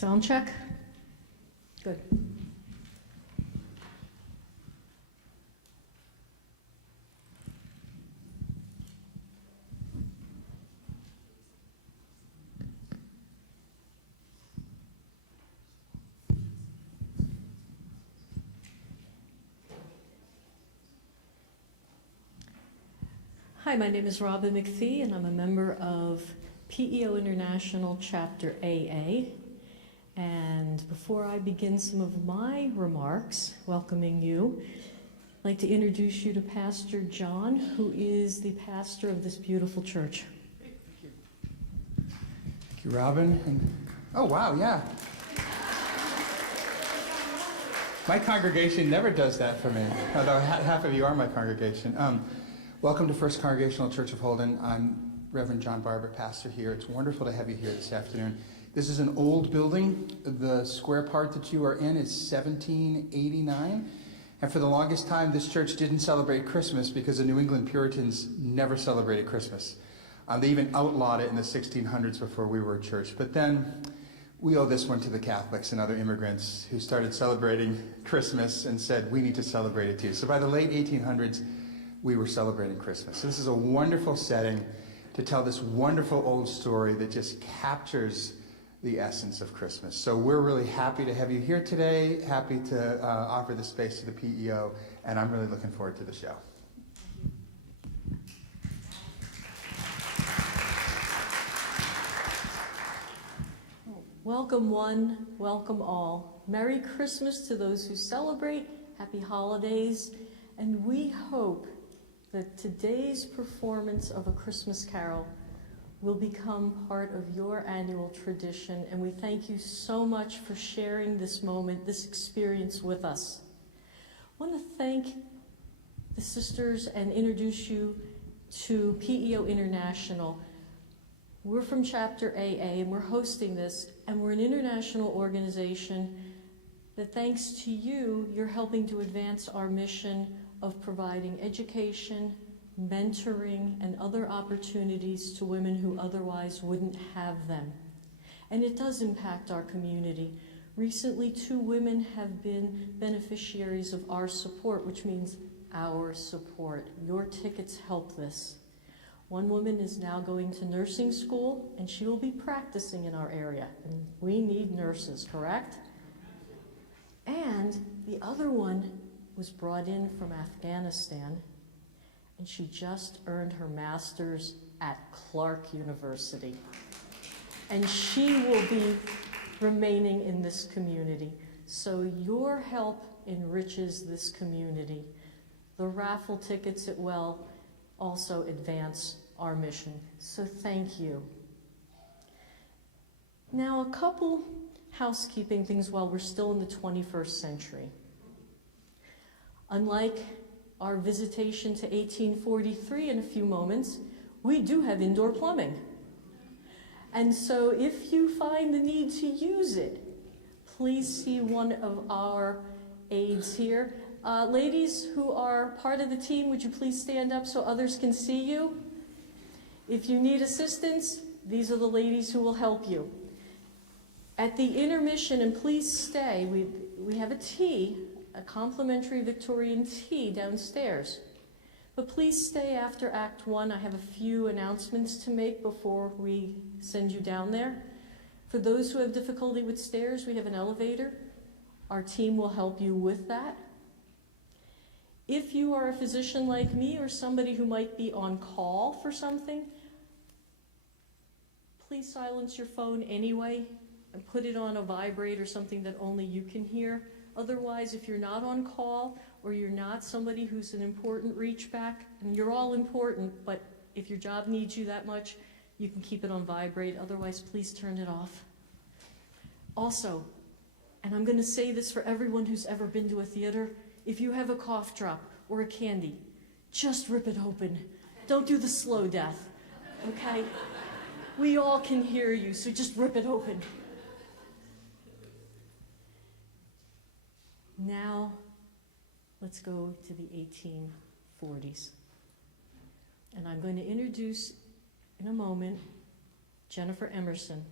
Sound check? Good. Hi, my name is Robin McPhee, and I'm a member of PEO International Chapter AA. And before I begin some of my remarks, welcoming you, I'd like to introduce you to Pastor John, who is the pastor of this beautiful church. Thank you, Robin. Oh, wow, yeah. My congregation never does that for me, although half of you are my congregation. Welcome to First Congregational Church of Holden. I'm Reverend John Barber, pastor here. It's wonderful to have you here this afternoon. This is an old building. The square part that you are in is 1789. And for the longest time, this church didn't celebrate Christmas because the New England Puritans never celebrated Christmas. They even outlawed it in the 1600s before we were a church. But then we owe this one to the Catholics and other immigrants who started celebrating Christmas and said, we need to celebrate it too. So by the late 1800s, we were celebrating Christmas. So this is a wonderful setting to tell this wonderful old story that just captures the essence of Christmas. So we're really happy to have you here today, happy to offer this space to the PEO, and I'm really looking forward to the show. Welcome one, welcome all. Merry Christmas to those who celebrate, happy holidays, and we hope that today's performance of A Christmas Carol will become part of your annual tradition, and we thank you so much for sharing this moment, this experience with us. I want to thank the sisters and introduce you to PEO International. We're from Chapter AA, and we're hosting this, and we're an international organization that, thanks to you, you're helping to advance our mission of providing education, mentoring, and other opportunities to women who otherwise wouldn't have them. And it does impact our community. Recently, 2 women have been beneficiaries of our support, which means our support. Your tickets help this. One woman is now going to nursing school, and she will be practicing in our area. And we need nurses, correct? And the other one was brought in from Afghanistan, and she just earned her master's at Clark University. And she will be remaining in this community. So your help enriches this community. The raffle tickets at Well also advance our mission. So thank you. Now, a couple housekeeping things while we're still in the 21st century. Unlike our visitation to 1843 in a few moments, we do have indoor plumbing. And so if you find the need to use it, please see one of our aides here. Ladies who are part of the team, would you please stand up so others can see you? If you need assistance, these are the ladies who will help you. At the intermission, and please stay, we have a tea, a complimentary Victorian tea downstairs. But please stay after Act 1. I have a few announcements to make before we send you down there. For those who have difficulty with stairs, we have an elevator. Our team will help you with that. If you are a physician like me or somebody who might be on call for something, please silence your phone anyway and put it on a vibrate or something that only you can hear. Otherwise, if you're not on call or you're not somebody who's an important reach back, and you're all important, but if your job needs you that much, you can keep it on vibrate. Otherwise, please turn it off. Also, and I'm going to say this for everyone who's ever been to a theater, if you have a cough drop or a candy, just rip it open. Don't do the slow death, okay? We all can hear you, so just rip it open. Now, let's go to the 1840s. And I'm going to introduce, in a moment, Jennifer Emerson.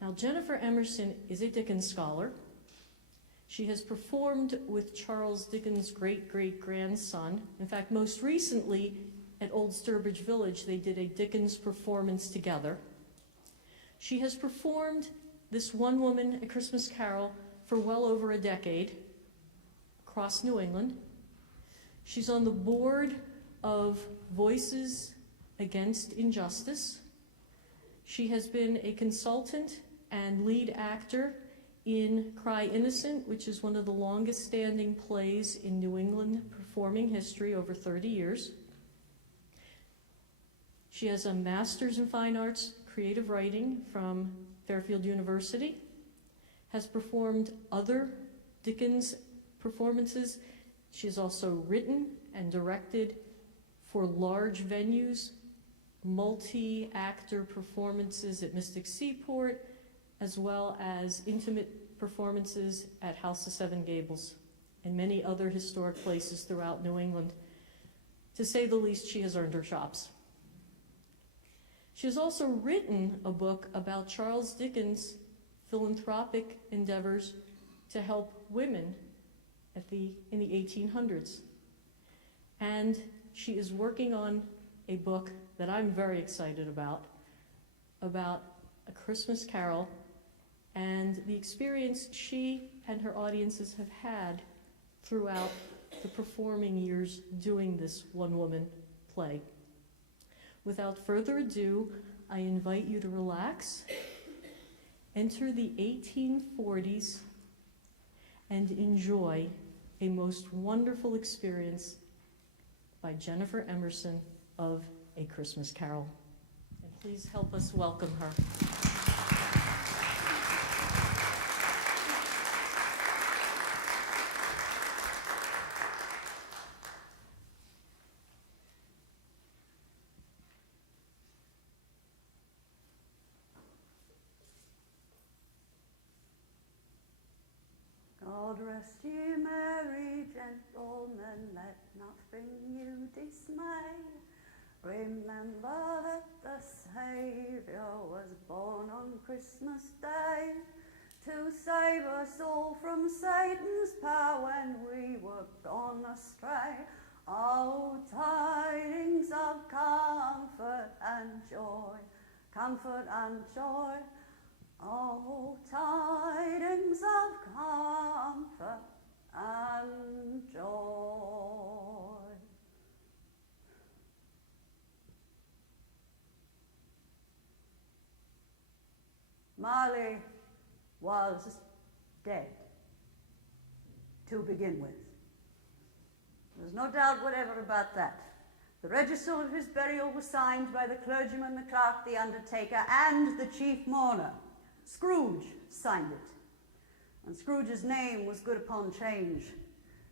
Now, Jennifer Emerson is a Dickens scholar. She has performed with Charles Dickens' great-great-grandson. In fact, most recently at Old Sturbridge Village, they did a Dickens performance together. She has performed this One Woman, A Christmas Carol for well over a decade across New England. She's on the board of Voices Against Injustice. She has been a consultant and lead actor in Cry Innocent, which is one of the longest standing plays in New England performing history, over 30 years. She has a master's in fine arts creative writing from Fairfield University, has performed other Dickens performances. She has also written and directed for large venues, multi-actor performances at Mystic Seaport, as well as intimate performances at House of Seven Gables and many other historic places throughout New England. To say the least, she has earned her chops. She has also written a book about Charles Dickens' philanthropic endeavors to help women in the 1800s. And she is working on a book that I'm very excited about A Christmas Carol and the experience she and her audiences have had throughout the performing years doing this one-woman play. Without further ado, I invite you to relax, enter the 1840s, and enjoy a most wonderful experience by Jennifer Emerson of A Christmas Carol. And please help us welcome her. God rest ye merry gentlemen, let nothing you dismay. Remember that the Saviour was born on Christmas Day, to save us all from Satan's power when we were gone astray. Oh, tidings of comfort and joy, comfort and joy. Oh, tidings of comfort and joy. Marley was dead, to begin with. There's no doubt whatever about that. The register of his burial was signed by the clergyman, the clerk, the undertaker, and the chief mourner. Scrooge signed it, and Scrooge's name was good upon change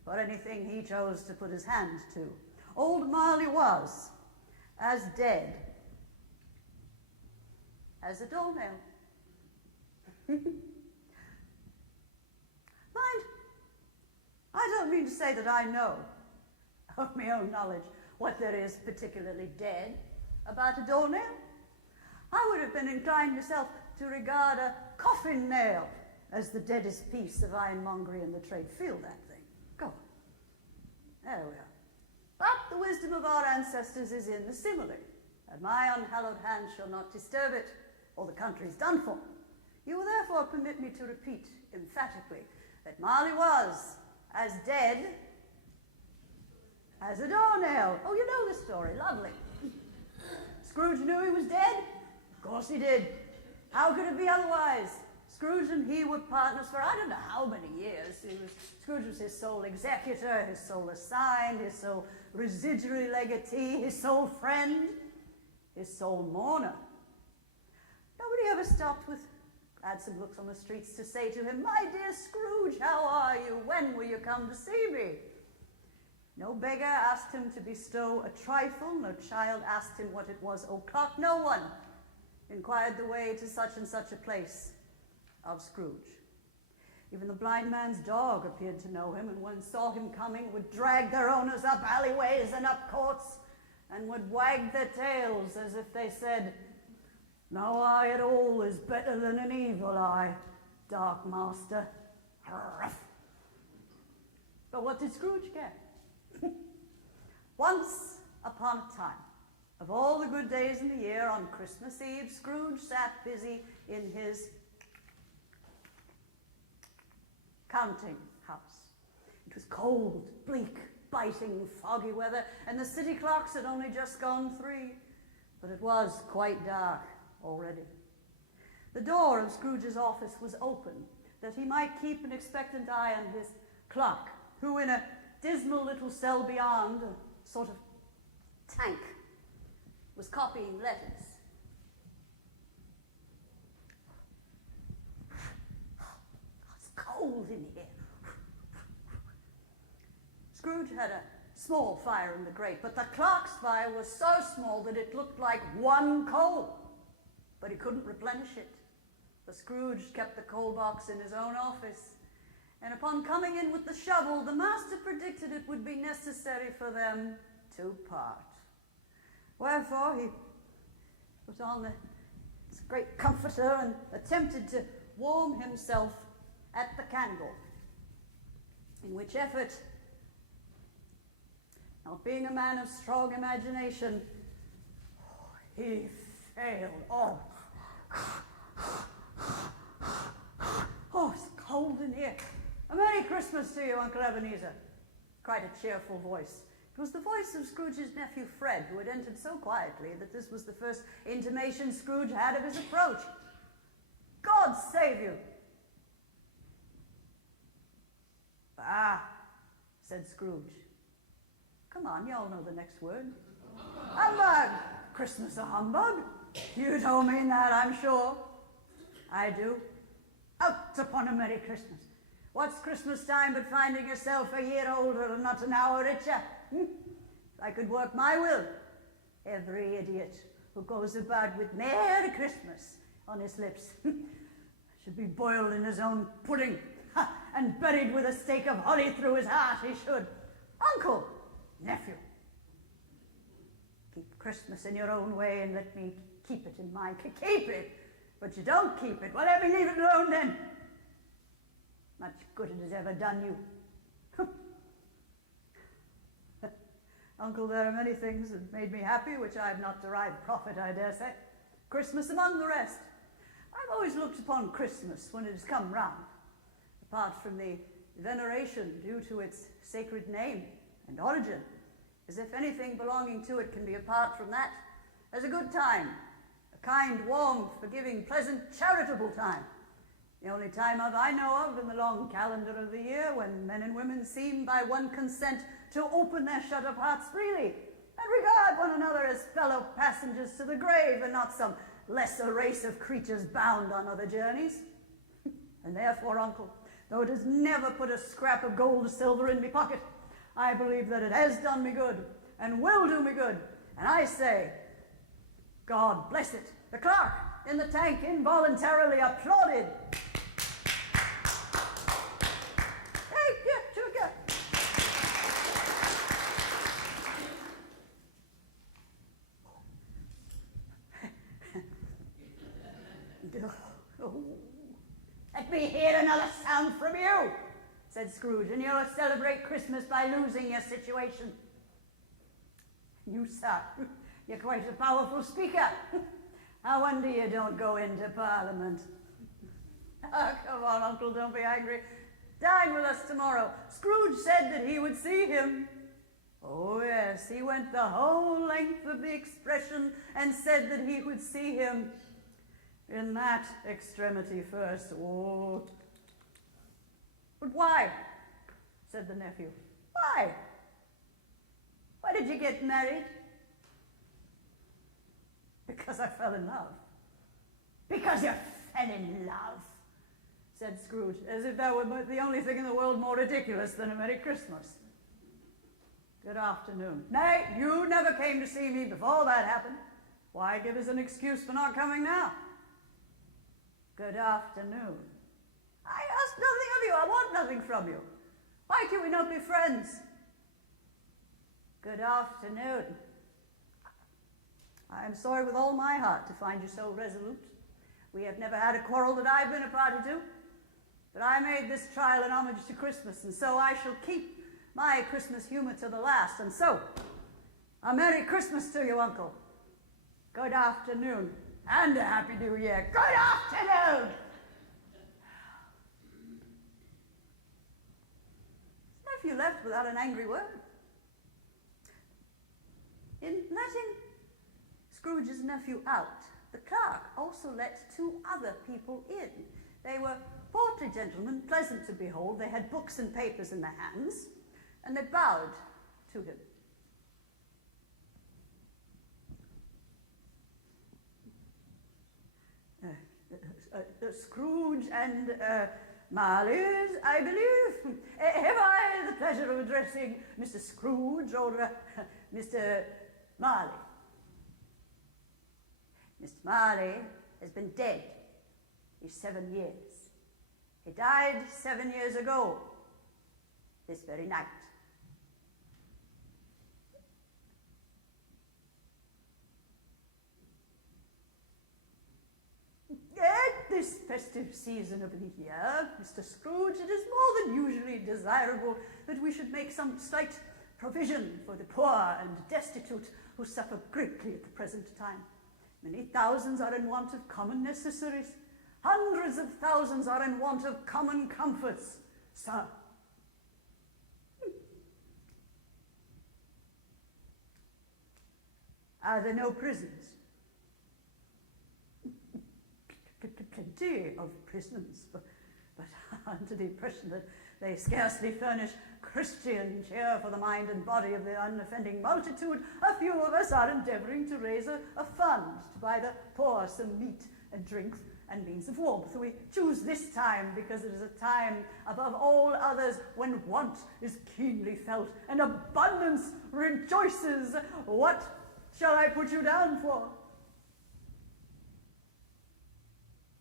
for anything he chose to put his hand to. Old Marley was as dead as a doornail. Mind, I don't mean to say that I know of my own knowledge what there is particularly dead about a doornail. I would have been inclined myself to regard a coffin nail as the deadest piece of ironmongery in the trade. Feel that thing. Go on. There we are. But the wisdom of our ancestors is in the simile, and my unhallowed hand shall not disturb it, or the country's done for. You will therefore permit me to repeat emphatically that Marley was as dead as a doornail. Oh, you know the story. Lovely. Scrooge knew he was dead? Of course he did. How could it be otherwise? Scrooge and he were partners for I don't know how many years. Scrooge was his sole executor, his sole assigned, his sole residuary legatee, his sole friend, his sole mourner. Nobody ever stopped with gladsome looks on the streets to say to him, "My dear Scrooge, how are you? When will you come to see me?" No beggar asked him to bestow a trifle. No child asked him what it was o'clock. No one inquired the way to such and such a place of Scrooge. Even the blind man's dog appeared to know him, and when saw him coming would drag their owners up alleyways and up courts, and would wag their tails as if they said, No eye at all is better than an evil eye, Dark Master. Ruff. But what did Scrooge care? Once upon a time, of all the good days in the year, on Christmas Eve, Scrooge sat busy in his counting house. It was cold, bleak, biting, foggy weather, and the city clocks had only just gone 3, but it was quite dark already. The door of Scrooge's office was open, that he might keep an expectant eye on his clerk, who in a dismal little cell beyond, a sort of tank, was copying letters. It's cold in here. Scrooge had a small fire in the grate, but the clock's fire was so small that it looked like one coal. But he couldn't replenish it. The Scrooge kept the coal box in his own office, and upon coming in with the shovel, the master predicted it would be necessary for them to part. Wherefore he put on this great comforter and attempted to warm himself at the candle, in which effort, not being a man of strong imagination, he failed. Oh, it's cold in here. A Merry Christmas to you, Uncle Ebenezer, cried a cheerful voice. It was the voice of Scrooge's nephew Fred, who had entered so quietly that this was the first intimation Scrooge had of his approach. God save you! Ah, said Scrooge. Come on, you all know the next word. Humbug! Christmas a humbug? You don't mean that, I'm sure. I do. Out upon a Merry Christmas. What's Christmas time but finding yourself a year older and not an hour richer? If I could work my will, every idiot who goes about with Merry Christmas on his lips should be boiled in his own pudding and buried with a stake of holly through his heart, he should. Uncle, nephew, keep Christmas in your own way and let me keep it in mine. Keep it, but you don't keep it. Well, let me leave it alone then. Much good it has ever done you. Uncle, there are many things that made me happy, which I have not derived profit, I dare say. Christmas among the rest. I've always looked upon Christmas when it has come round, apart from the veneration due to its sacred name and origin, as if anything belonging to it can be apart from that, as a good time, a kind, warm, forgiving, pleasant, charitable time. The only time I know of in the long calendar of the year when men and women seem by one consent to open their shut-up hearts freely and regard one another as fellow passengers to the grave and not some lesser race of creatures bound on other journeys. And therefore, Uncle, though it has never put a scrap of gold or silver in me pocket, I believe that it has done me good and will do me good. And I say, God bless it. The clerk in the tank involuntarily applauded. Let me hear another sound from you, said Scrooge, and you'll celebrate Christmas by losing your situation. You, sir, you're quite a powerful speaker. I wonder you don't go into Parliament. Oh, come on, Uncle, don't be angry. Dine with us tomorrow. Scrooge said that he would see him. Oh, yes, he went the whole length of the expression and said that he would see him. In that extremity first. Oh. But why? Said the nephew. Why? Why did you get married? Because I fell in love. Because you fell in love, said Scrooge, as if that were the only thing in the world more ridiculous than a Merry Christmas. Good afternoon. Nay, you never came to see me before that happened. Why give us an excuse for not coming now? Good afternoon. I ask nothing of you. I want nothing from you. Why can we not be friends? Good afternoon. I am sorry with all my heart to find you so resolute. We have never had a quarrel that I've been a party to, but I made this trial in homage to Christmas, and so I shall keep my Christmas humor to the last. And so, a Merry Christmas to you, Uncle. Good afternoon, and a Happy New Year. Good afternoon! His nephew left without an angry word. In letting Scrooge's nephew out, the clerk also let two other people in. They were portly gentlemen, pleasant to behold. They had books and papers in their hands, and they bowed to him. Scrooge and Marley's, I believe. Have I the pleasure of addressing Mr. Scrooge or Mr. Marley? Mr. Marley has been dead these 7 years. He died 7 years ago, this very night. At this festive season of the year, Mr. Scrooge, it is more than usually desirable that we should make some slight provision for the poor and destitute who suffer greatly at the present time. Many thousands are in want of common necessaries. Hundreds of thousands are in want of common comforts, sir. Are there no prisons? Plenty of prisons, but under the impression that they scarcely furnish Christian cheer for the mind and body of the unoffending multitude, a few of us are endeavouring to raise a fund to buy the poor some meat and drink and means of warmth. We choose this time because it is a time above all others when want is keenly felt and abundance rejoices. What shall I put you down for?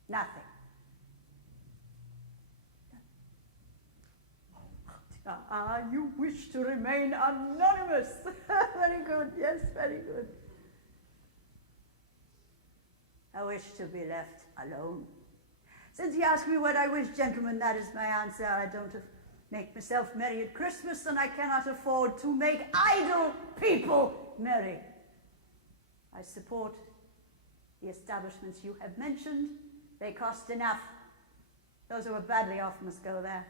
Nothing. You wish to remain anonymous. Very good, yes, very good. I wish to be left alone. Since you ask me what I wish, gentlemen, that is my answer. I don't make myself merry at Christmas, and I cannot afford to make idle people merry. I support the establishments you have mentioned. They cost enough. Those who are badly off must go there.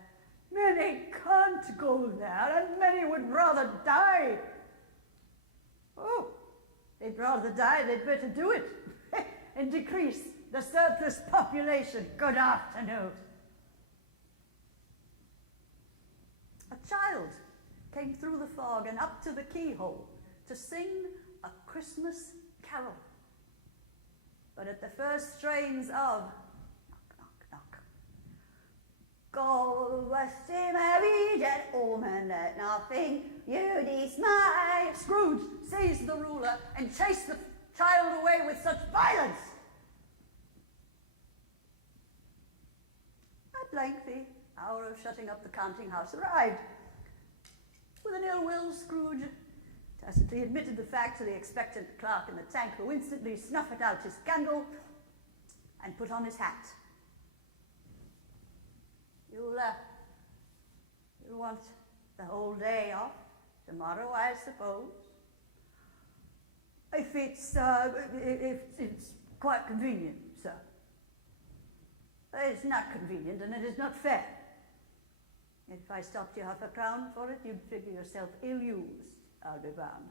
Many can't go there, and many would rather die. Oh, they'd rather die, they'd better do it and decrease the surplus population. Good afternoon. A child came through the fog and up to the keyhole to sing a Christmas carol. But at the first strains of God bless him, merry gentleman, let nothing you dismay. Scrooge seized the ruler and chased the child away with such violence. At length, the hour of shutting up the counting house arrived. With an ill will, Scrooge tacitly admitted the fact to the expectant clerk in the tank, who instantly snuffed out his candle and put on his hat. You'll want the whole day off tomorrow, I suppose. If it's quite convenient, sir. It's not convenient, and it is not fair. If I stopped you half a crown for it, you'd figure yourself ill-used, I'll be bound.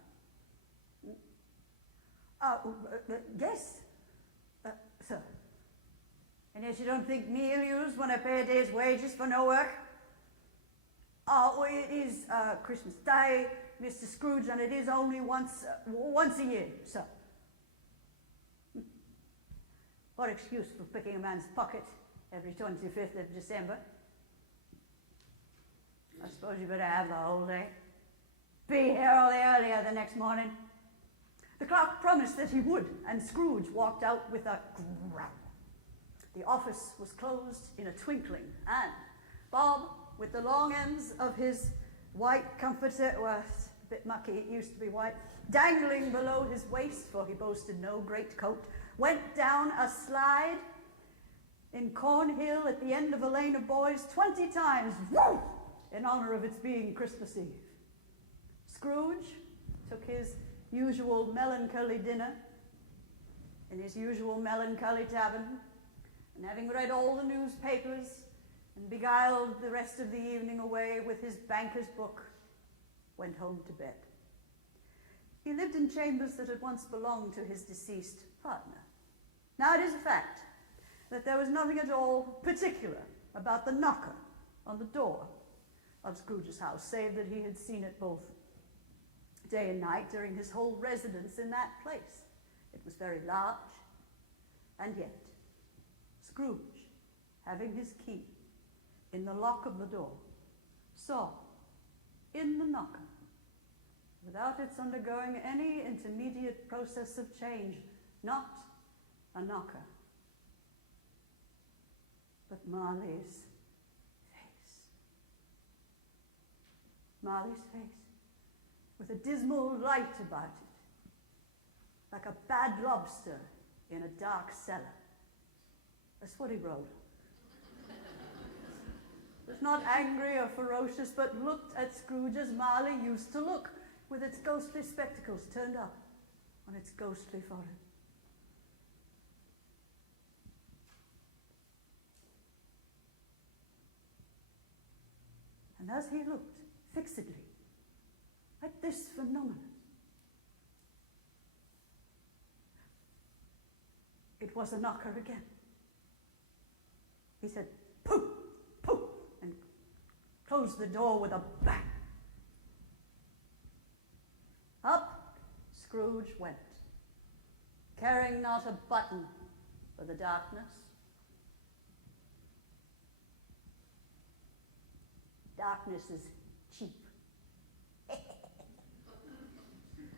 Yes, sir. And yet you don't think me ill-used when I pay a day's wages for no work? Well, it is Christmas Day, Mr. Scrooge, and it is only once a year, sir. What excuse for picking a man's pocket every 25th of December? I suppose you better have the whole day. Be here all the earlier the next morning. The clerk promised that he would, and Scrooge walked out with a growl. The office was closed in a twinkling, and Bob, with the long ends of his white comforter, was a bit mucky, it used to be white, dangling below his waist, for he boasted no great coat, went down a slide in Cornhill at the end of a lane of boys 20 times, woo, in honor of its being Christmas Eve. Scrooge took his usual melancholy dinner in his usual melancholy tavern, and having read all the newspapers and beguiled the rest of the evening away with his banker's book, went home to bed. He lived in chambers that had once belonged to his deceased partner. Now it is a fact that there was nothing at all particular about the knocker on the door of Scrooge's house, save that he had seen it both day and night during his whole residence in that place. It was very large, and yet Scrooge, having his key in the lock of the door, saw in the knocker, without its undergoing any intermediate process of change, not a knocker, but Marley's face. Marley's face, with a dismal light about it, like a bad lobster in a dark cellar. That's what he wrote. Was not angry or ferocious, but looked at Scrooge as Marley used to look, with its ghostly spectacles turned up on its ghostly forehead. And as he looked fixedly at this phenomenon, it was a knocker again. He said, "Pooh, pooh," and closed the door with a bang. Up Scrooge went, caring not a button for the darkness. Darkness is cheap.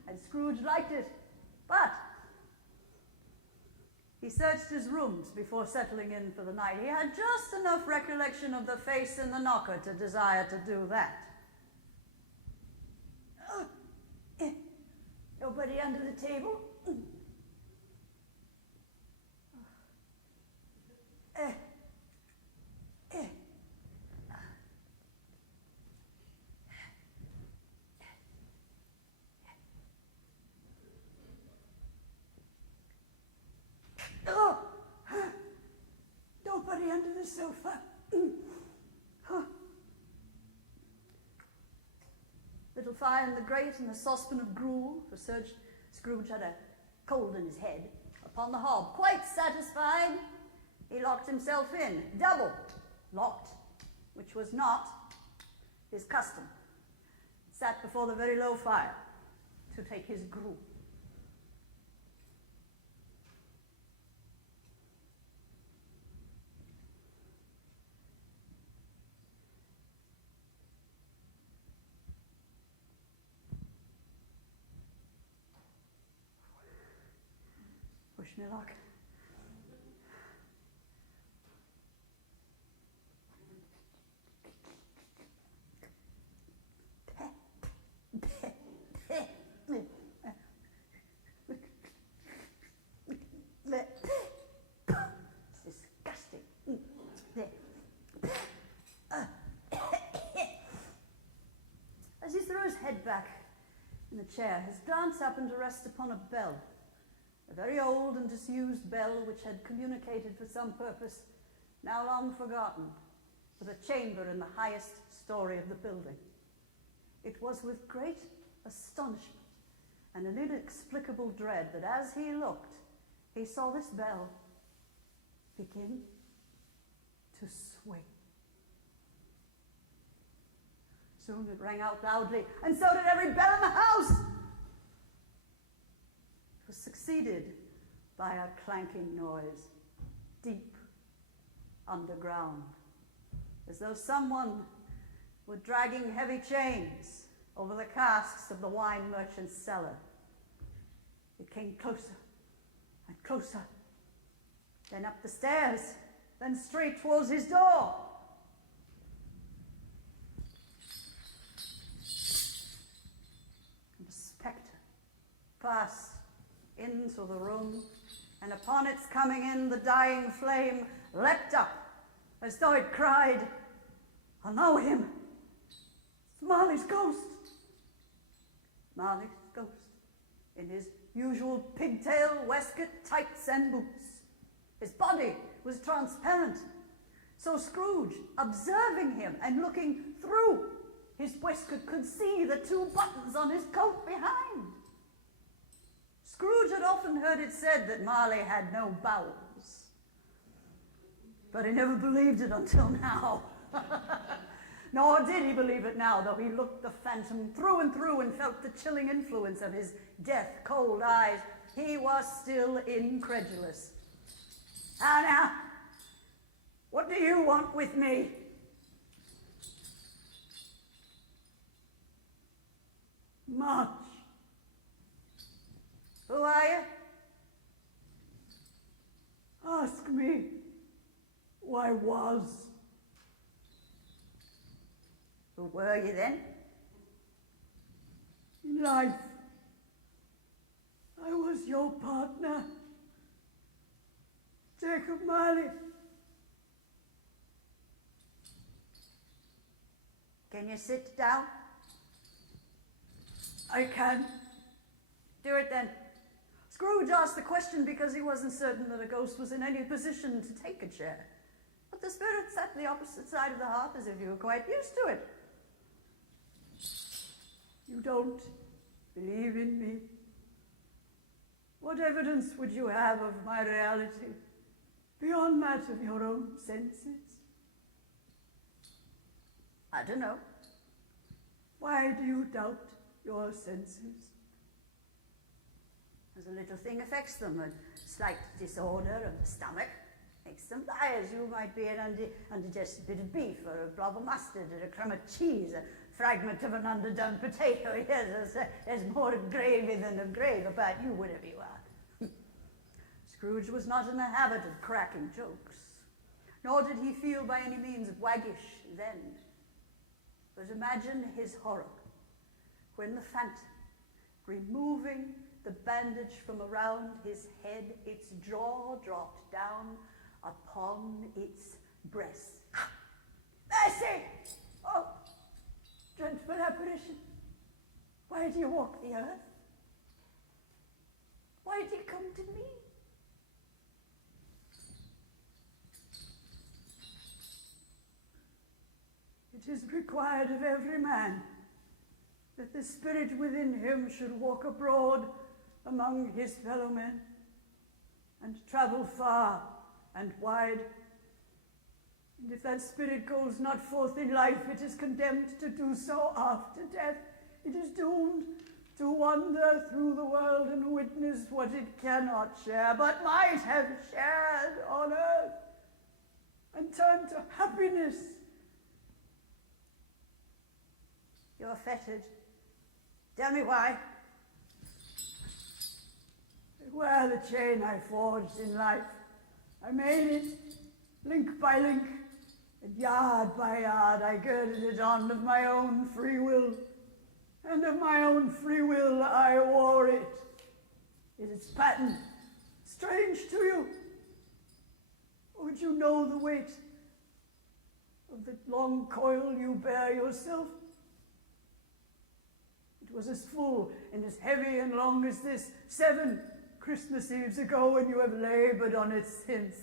And Scrooge liked it, but he searched his rooms before settling in for the night. He had just enough recollection of the face in the knocker to desire to do that. Nobody under the table? Nobody under the sofa. Little fire in the grate and a saucepan of gruel, for Scrooge had a cold in his head, upon the hob. Quite satisfied, he locked himself in, double locked, which was not his custom. Sat before the very low fire to take his gruel. Wish me luck. It's disgusting. As he threw his head back in the chair, his glance happened to rest upon a bell. A very old and disused bell which had communicated for some purpose, now long forgotten, with a chamber in the highest story of the building. It was with great astonishment and an inexplicable dread that as he looked, he saw this bell begin to swing. Soon it rang out loudly, and so did every bell in the house. Was succeeded by a clanking noise, deep underground, as though someone were dragging heavy chains over the casks of the wine merchant's cellar. It came closer and closer, then up the stairs, then straight towards his door. fast into the room, and upon its coming in, the dying flame leapt up as though it cried, "I know him. It's Marley's ghost." Marley's ghost, in his usual pigtail waistcoat, tights and boots. His body was transparent, so Scrooge, observing him and looking through his waistcoat, could see the 2 buttons on his coat behind. Scrooge had often heard it said that Marley had no bowels, but he never believed it until now. Nor did he believe it now, though he looked the phantom through and through and felt the chilling influence of his death-cold eyes. He was still incredulous. Now, what do you want with me? Much. Who are you? Ask me who I was. Who were you then? In life, I was your partner, Jacob Marley. Can you sit down? I can. Do it then. Scrooge asked the question because he wasn't certain that a ghost was in any position to take a chair. But the spirit sat the opposite side of the hearth as if you were quite used to it. You don't believe in me? What evidence would you have of my reality beyond that of your own senses? I don't know. Why do you doubt your senses? As a little thing affects them, a slight disorder of the stomach makes them die, as you might be an undigested bit of beef, or a blob of mustard, or a crumb of cheese, a fragment of an underdone potato. Yes, there's more gravy than of grave about you, whatever you are. Scrooge was not in the habit of cracking jokes, nor did he feel by any means waggish then. But imagine his horror when the phantom, removing the bandage from around his head, its jaw dropped down upon its breast. Mercy! Oh, dreadful apparition. Why do you walk the earth? Why did you come to me? It is required of every man that the spirit within him should walk abroad among his fellow men and travel far and wide. And if that spirit goes not forth in life, it is condemned to do so after death. It is doomed to wander through the world and witness what it cannot share, but might have shared on earth, and turn to happiness. You're fettered. Tell me why. I wear the chain I forged in life. I made it, link by link, and yard by yard I girded it on of my own free will, and of my own free will I wore it. Is its pattern strange to you? Or would you know the weight of the long coil you bear yourself? It was as full and as heavy and long as this 7 Christmas Eves ago, and you have labored on it since.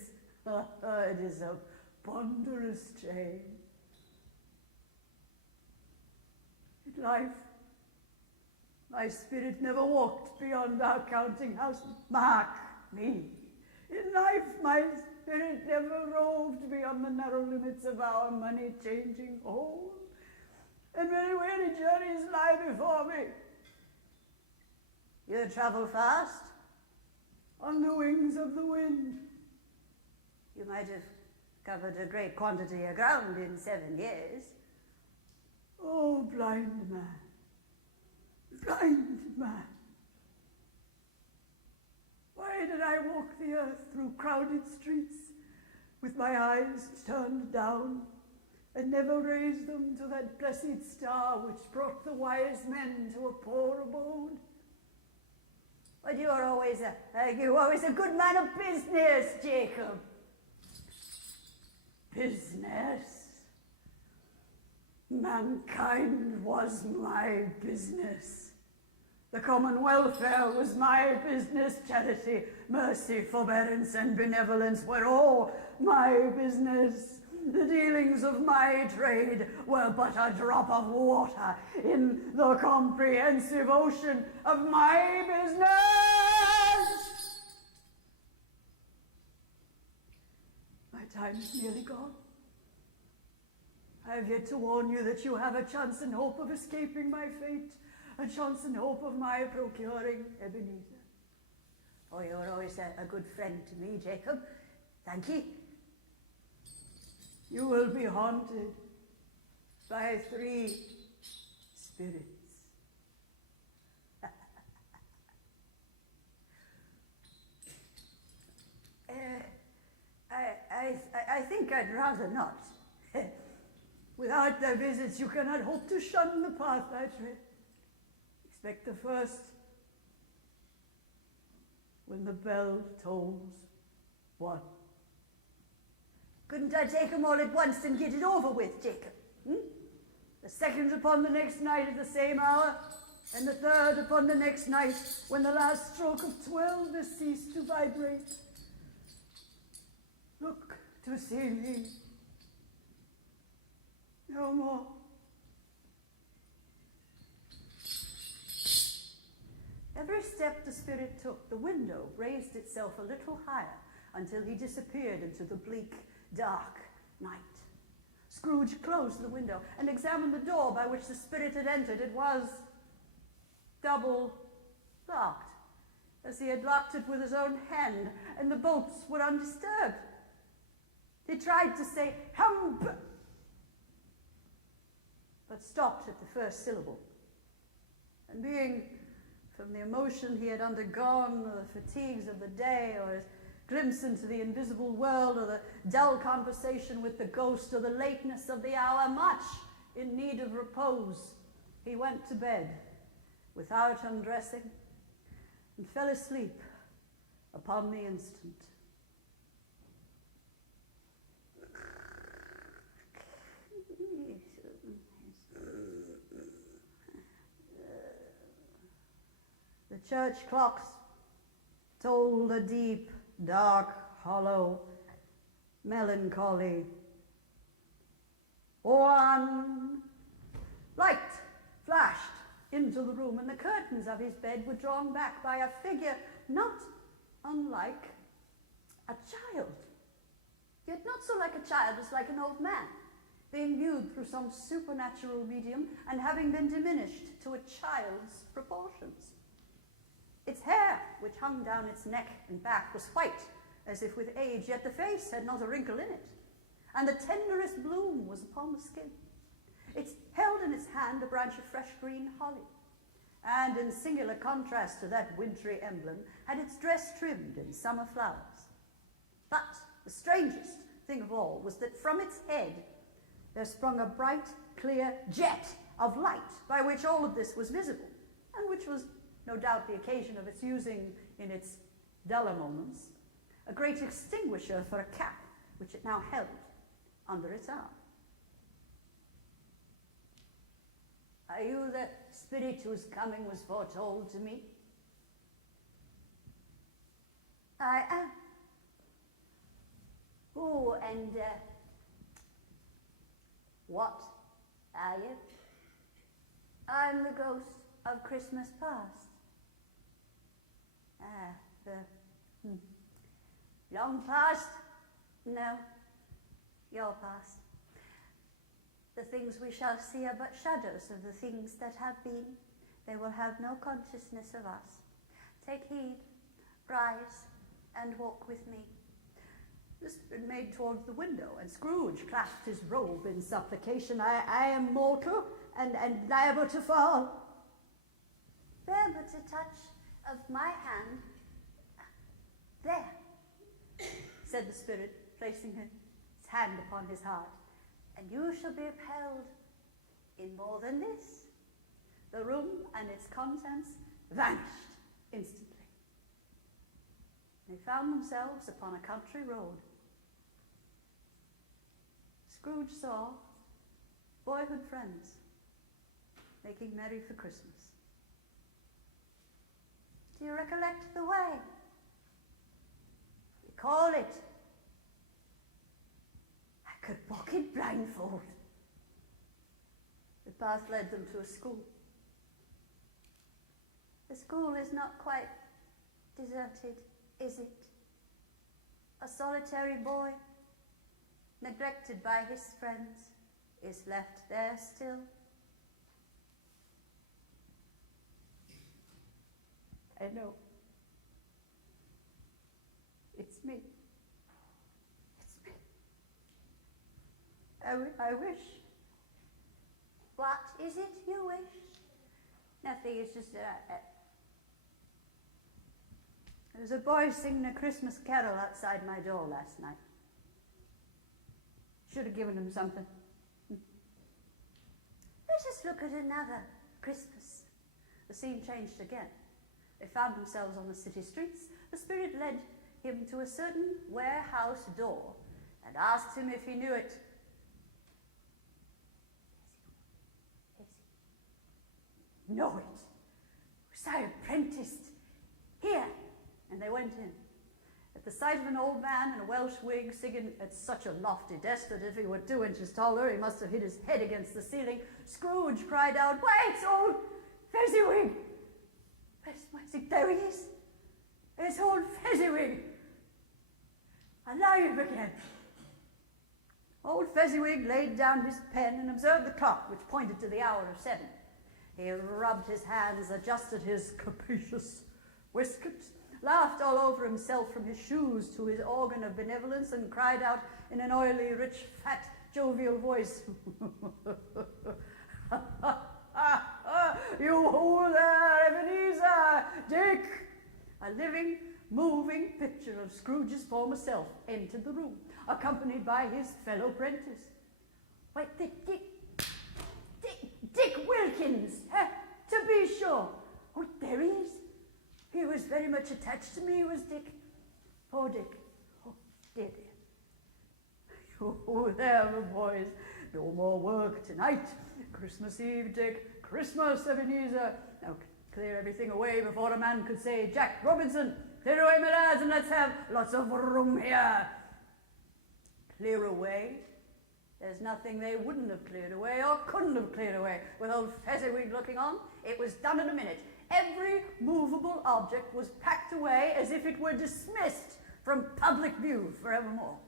It is a ponderous chain. In life, my spirit never walked beyond our counting house. Mark me. In life, my spirit never roved beyond the narrow limits of our money-changing home. And many weary journeys lie before me. You travel fast? On the wings of the wind. You might have covered a great quantity of ground in 7 years. Oh, blind man. Blind man. Why did I walk the earth through crowded streets with my eyes turned down, and never raise them to that blessed star which brought the wise men to a poor abode? But you're always a good man of business, Jacob. Business? Mankind was my business. The common welfare was my business. Charity, mercy, forbearance, and benevolence were all my business. The dealings of my trade were but a drop of water in the comprehensive ocean of my business. My time is nearly gone. I have yet to warn you that you have a chance and hope of escaping my fate, a chance and hope of my procuring Ebenezer. Oh, you're always a good friend to me, Jacob. Thank you. You will be haunted by 3 spirits. I think I'd rather not. Without their visits, you cannot hope to shun the path I tread. Expect the first when the bell tolls 1. Couldn't I take them all at once and get it over with, Jacob? The second upon the next night at the same hour, and the third upon the next night when the last stroke of 12 has ceased to vibrate. Look to see me. No more. Every step the spirit took, the window raised itself a little higher until he disappeared into the bleak, dark night. Scrooge closed the window and examined the door by which the spirit had entered. It was double locked, as he had locked it with his own hand, and the bolts were undisturbed. He tried to say, "Hump," but stopped at the first syllable. And being, from the emotion he had undergone, or the fatigues of the day, or his glimpse into the invisible world, or the dull conversation with the ghost, or the lateness of the hour, much in need of repose, he went to bed without undressing and fell asleep upon the instant. The church clocks tolled a deep, dark, hollow, melancholy 1. Light flashed into the room, and the curtains of his bed were drawn back by a figure not unlike a child. Yet not so like a child as like an old man, being viewed through some supernatural medium and having been diminished to a child's proportions. Its hair, which hung down its neck and back, was white, as if with age, yet the face had not a wrinkle in it, and the tenderest bloom was upon the skin. It held in its hand a branch of fresh green holly, and in singular contrast to that wintry emblem, had its dress trimmed in summer flowers. But the strangest thing of all was that from its head there sprung a bright, clear jet of light, by which all of this was visible, and which was no doubt the occasion of its using, in its duller moments, a great extinguisher for a cap, which it now held under its arm. Are you the spirit whose coming was foretold to me? I am. Who and what are you? I'm the ghost of Christmas past. Long past? No, your past. The things we shall see are but shadows of the things that have been. They will have no consciousness of us. Take heed, rise, and walk with me. The spirit made towards the window, and Scrooge clasped his robe in supplication. I am mortal and liable to fall. Bear but a touch of my hand. There, said the spirit, placing his hand upon his heart, and you shall be upheld in more than this. The room and its contents vanished instantly. They found themselves upon a country road. Scrooge saw boyhood friends making merry for Christmas. Do you recollect the way? We call it I could walk it blindfold. The path led them to a school. The school is not quite deserted, is it? A solitary boy, neglected by his friends, is left there still. I know. It's me. It's me. I wish. What is it you wish? Nothing, it's just there was a boy singing a Christmas carol outside my door last night. Should have given him something. Let us look at another Christmas. The scene changed again. They found themselves on the city streets. The spirit led him to a certain warehouse door and asked him if he knew it. Know it? Was I apprenticed? Here. And they went in. At the sight of an old man in a Welsh wig singing at such a lofty desk that if he were 2 inches taller, he must have hit his head against the ceiling, Scrooge cried out, "Why, it's old Fezziwig!" There he is. It's old Fezziwig. Alive again. Old Fezziwig laid down his pen and observed the clock, which pointed to the hour of 7. He rubbed his hands, adjusted his capacious waistcoat, laughed all over himself from his shoes to his organ of benevolence, and cried out in an oily, rich, fat, jovial voice, "You fool there, Ebenezer! Dick!" A living, moving picture of Scrooge's former self entered the room, accompanied by his fellow apprentice. "Wait, Dick Wilkins, to be sure. Oh, there he is. He was very much attached to me, was Dick. Poor Dick. Oh, dear. Oh, there, my boys. No more work tonight. Christmas Eve, Dick. Christmas, Ebenezer. Now, clear everything away before a man could say, 'Jack Robinson, clear away, my lads, and let's have lots of room here.' Clear away? There's nothing they wouldn't have cleared away or couldn't have cleared away with old Fezziwig looking on. It was done in a minute. Every movable object was packed away as if it were dismissed from public view forevermore.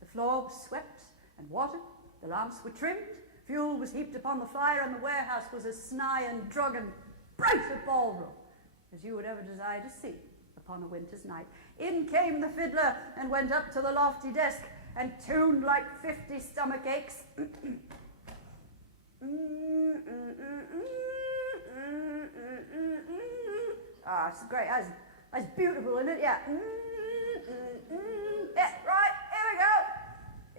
The floor was swept and watered, the lamps were trimmed, fuel was heaped upon the fire, and the warehouse was as snug and drug and bright a ballroom as you would ever desire to see upon a winter's night. In came the fiddler and went up to the lofty desk and tuned like 50 stomach aches. Ah, it's great. That's beautiful, isn't it? Yeah. Yeah, right, here we go.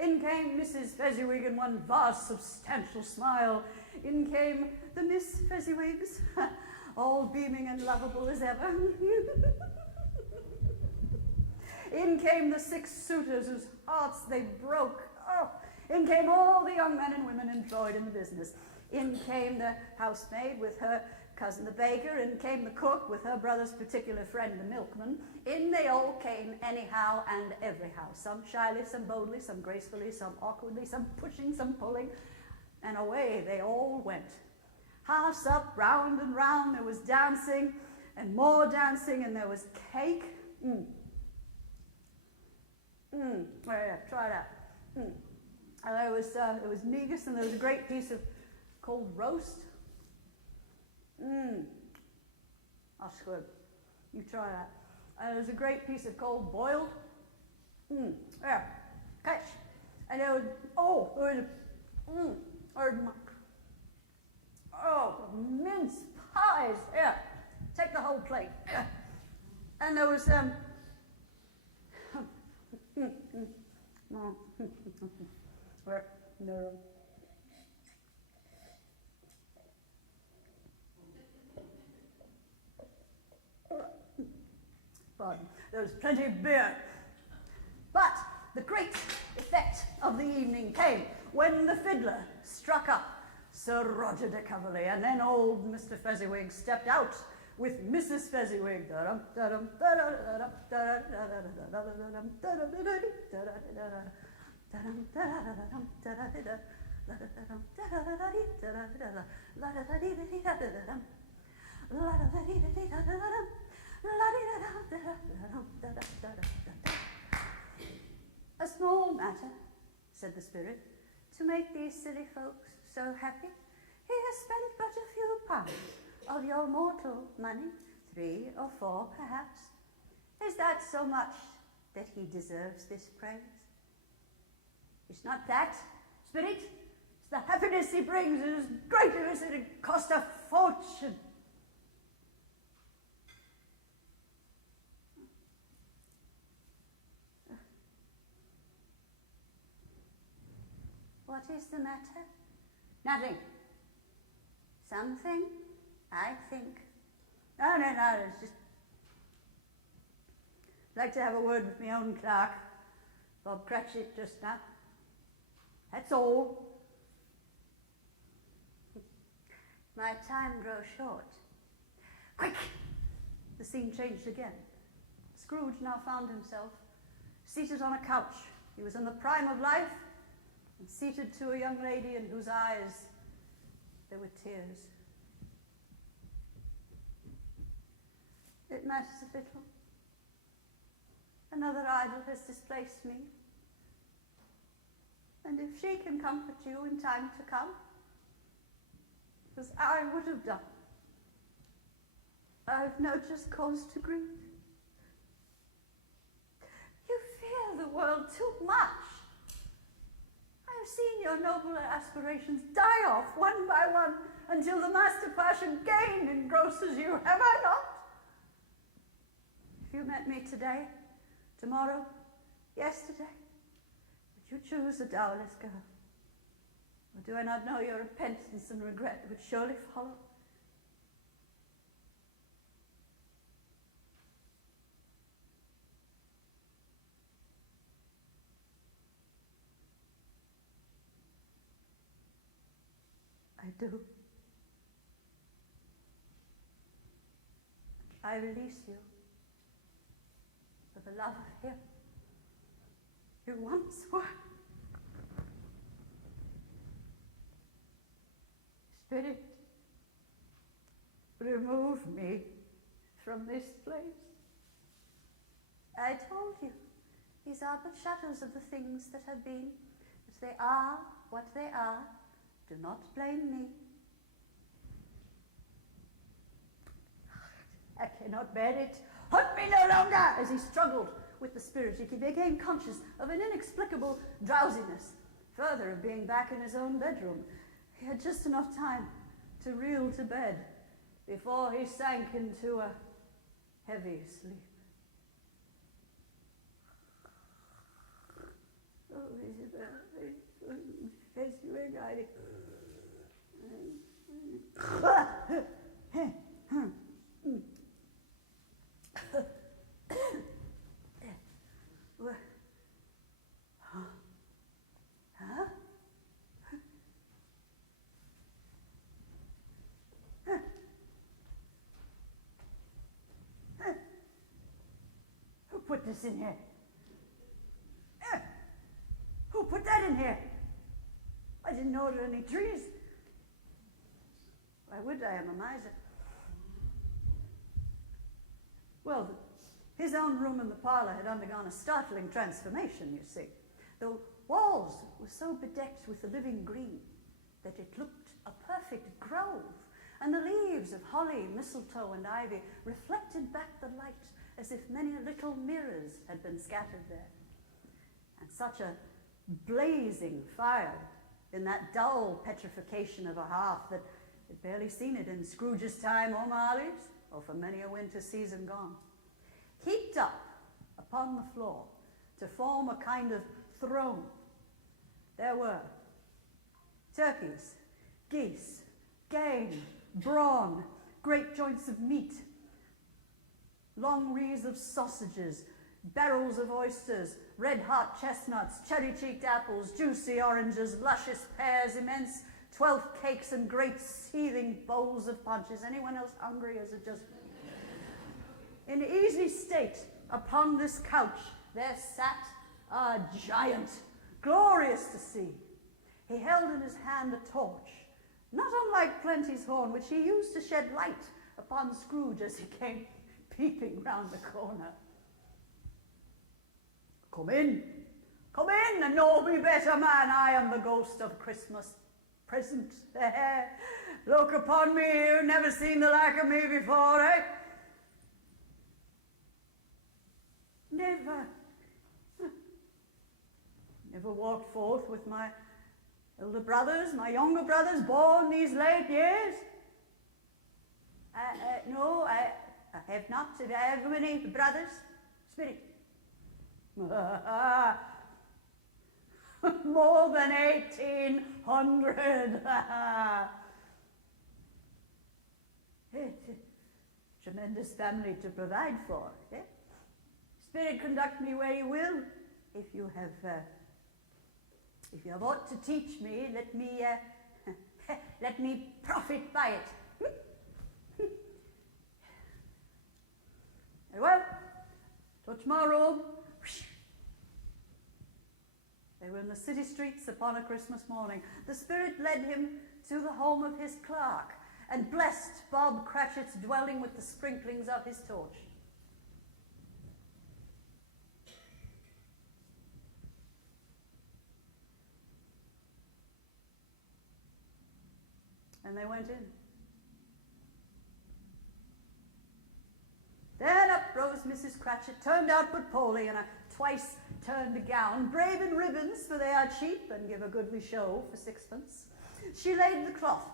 In came Mrs. Fezziwig in one vast, substantial smile. In came the Miss Fezziwigs, all beaming and lovable as ever. In came the 6 suitors whose hearts they broke. Oh, in came all the young men and women employed in the business. In came the housemaid with her cousin the baker. In came the cook with her brother's particular friend the milkman. In they all came anyhow and everyhow. Some shyly, some boldly, some gracefully, some awkwardly, some pushing, some pulling. And away they all went. House up, round and round, there was dancing and more dancing, and there was cake. Oh yeah, try that. And there was negus, and there was a great piece of cold roast. That's good. You try that. And there was a great piece of cold boiled. Yeah, catch. And there was mince pies. Yeah, take the whole plate. Yeah. And there was no. God, there was plenty of beer. But the great effect of the evening came when the fiddler struck up Sir Roger de Coverley, and then old Mr. Fezziwig stepped out with Mrs. Fezziwig. A small matter, said the spirit, to make these silly folks so happy. He has spent but a few pounds of your mortal money, 3 or 4 perhaps. Is that so much that he deserves this praise? It's not that, spirit. It's the happiness he brings. It is greater as it cost a fortune. What is the matter? Nothing. Something, I think. No, it's just... I'd like to have a word with my own clerk, Bob Cratchit, just now. That's all. My time grows short. Quick! The scene changed again. Scrooge now found himself seated on a couch. He was in the prime of life, and seated to a young lady in whose eyes there were tears. It matters a little. Another idol has displaced me. And if she can comfort you in time to come, as I would have done, I have no just cause to grieve. You fear the world too much. I have seen your nobler aspirations die off one by one until the master passion gain engrosses you, have I not? If you met me today, tomorrow, yesterday, would you choose a dowerless girl? Or do I not know your repentance and regret would surely follow? I do. I release you for the love of him who once were. Spirit, remove me from this place. I told you, these are but shadows of the things that have been. If they are what they are, do not blame me. I cannot bear it. Hunt me no longer! As he struggled with the spirit, he became conscious of an inexplicable drowsiness. Further, of being back in his own bedroom. He had just enough time to reel to bed before he sank into a heavy sleep. Oh, Who put this in here? Who put that in here? I didn't order any trees. Why would I? I'm a miser. Well, his own room in the parlor had undergone a startling transformation, you see. The walls were so bedecked with the living green that it looked a perfect grove, and the leaves of holly, mistletoe, and ivy reflected back the light as if many little mirrors had been scattered there. And such a blazing fire in that dull petrification of a hearth that had barely seen it in Scrooge's time or Marley's, or for many a winter season gone. Heaped up upon the floor to form a kind of throne, there were turkeys, geese, game, brawn, great joints of meat, long wreaths of sausages, barrels of oysters, red-hot chestnuts, cherry-cheeked apples, juicy oranges, luscious pears, immense 12th cakes, and great seething bowls of punch. Is anyone else hungry? Is it just... In easy state, upon this couch, there sat a giant, glorious to see. He held in his hand a torch, not unlike Plenty's horn, which he used to shed light upon Scrooge as he came peeping round the corner. Come in, and know me better, man. I am the ghost of Christmas present. Look upon me, you've never seen the like of me before, eh? Never walked forth with my elder brothers, my younger brothers, born these late years? No, I have not. I have many brothers. Spirit. More than 1,800. Tremendous family to provide for. Eh? Spirit, conduct me where you will. If you have aught to teach me, let me profit by it. Very well. Touch my robe. They were in the city streets upon a Christmas morning. The Spirit led him to the home of his clerk and blessed Bob Cratchit's dwelling with the sprinklings of his torch. And they went in. Then up rose Mrs. Cratchit, turned out but poorly in a twice-turned gown, brave in ribbons, for they are cheap and give a goodly show for sixpence. She laid the cloth,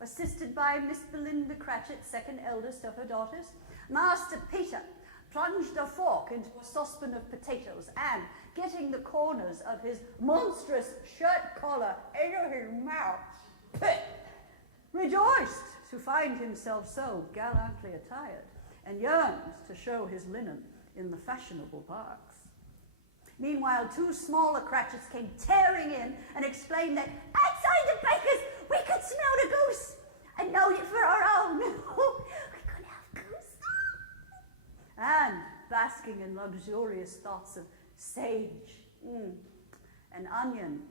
assisted by Miss Belinda Cratchit, second eldest of her daughters. Master Peter plunged a fork into a saucepan of potatoes and, getting the corners of his monstrous shirt collar into his mouth, rejoiced to find himself so gallantly attired, and yearned to show his linen in the fashionable parks. Meanwhile, two smaller Cratchits came tearing in and explained that outside the baker's we could smell the goose and know it for our own. We could have goose. And basking in luxurious thoughts of sage and onion.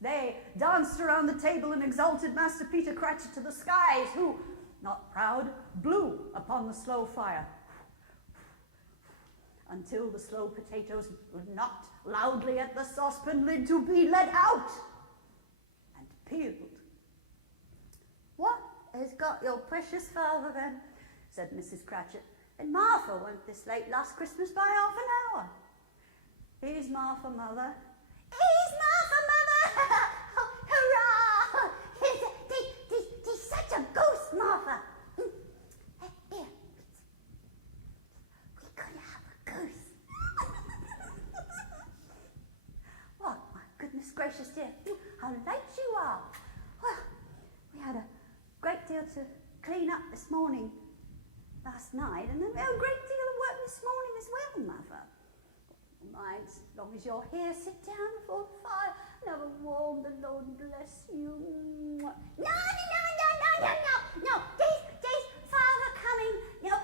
They danced around the table and exalted Master Peter Cratchit to the skies, who, not proud, blew upon the slow fire until the slow potatoes knocked loudly at the saucepan lid to be let out and peeled. "What has got your precious father then?" said Mrs. Cratchit. "And Martha went this late last Christmas by half an hour." "He's Martha, mother." "He's Martha, mother! Oh, hurrah! He's such a goose, Martha. Here, we could have a goose." "What, my goodness gracious dear, how late you are. Well, we had a great deal to clean up this morning, last night, and then we had a great deal of work this morning as well, Mother. Mind, as long as you're here, sit down before the fire and have a warm, the Lord bless you." No, there's Father coming. No,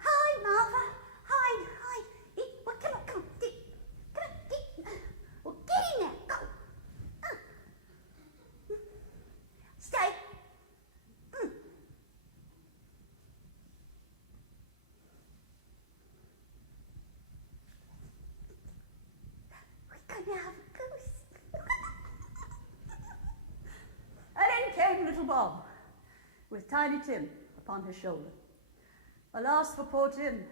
hide, Martha, hide. Well, come on, well, get in there, go. Stay. We're gonna have a goose. And in came little Bob, with Tiny Tim upon his shoulder. Alas for poor Tim,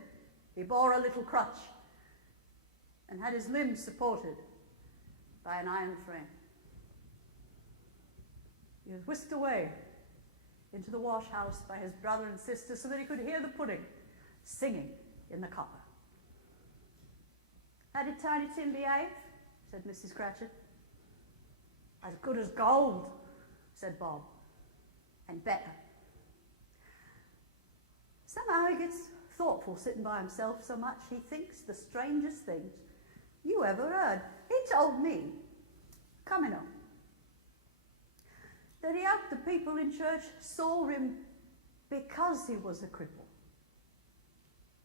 he bore a little crutch and had his limbs supported by an iron frame. He was whisked away into the wash house by his brother and sister so that he could hear the pudding singing in the copper. "How did Tiny Tim behave?" said Mrs. Cratchit. "As good as gold," said Bob, "and better." Somehow he gets thoughtful sitting by himself so much he thinks the strangest things you ever heard. He told me, coming on, that he hoped the people in church saw him because he was a cripple,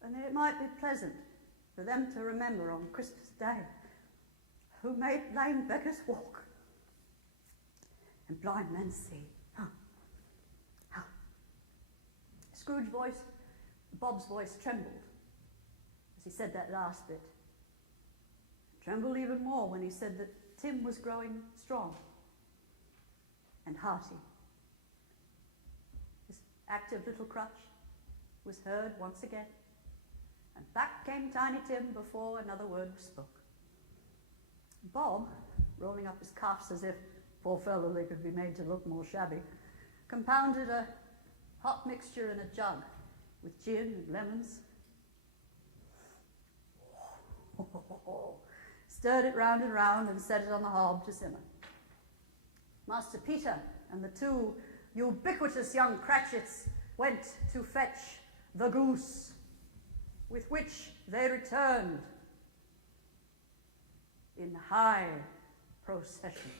and that it might be pleasant for them to remember on Christmas Day who made lame beggars walk and blind men see. Scrooge's voice, Bob's voice trembled as he said that last bit. It trembled even more when he said that Tim was growing strong and hearty. His active little crutch was heard once again, and back came Tiny Tim before another word was spoke. Bob, rolling up his cuffs as if, poor fellow, they could be made to look more shabby, compounded a hot mixture in a jug with gin and lemons. Stirred it round and round and set it on the hob to simmer. Master Peter and the two ubiquitous young Cratchits went to fetch the goose, with which they returned in high procession.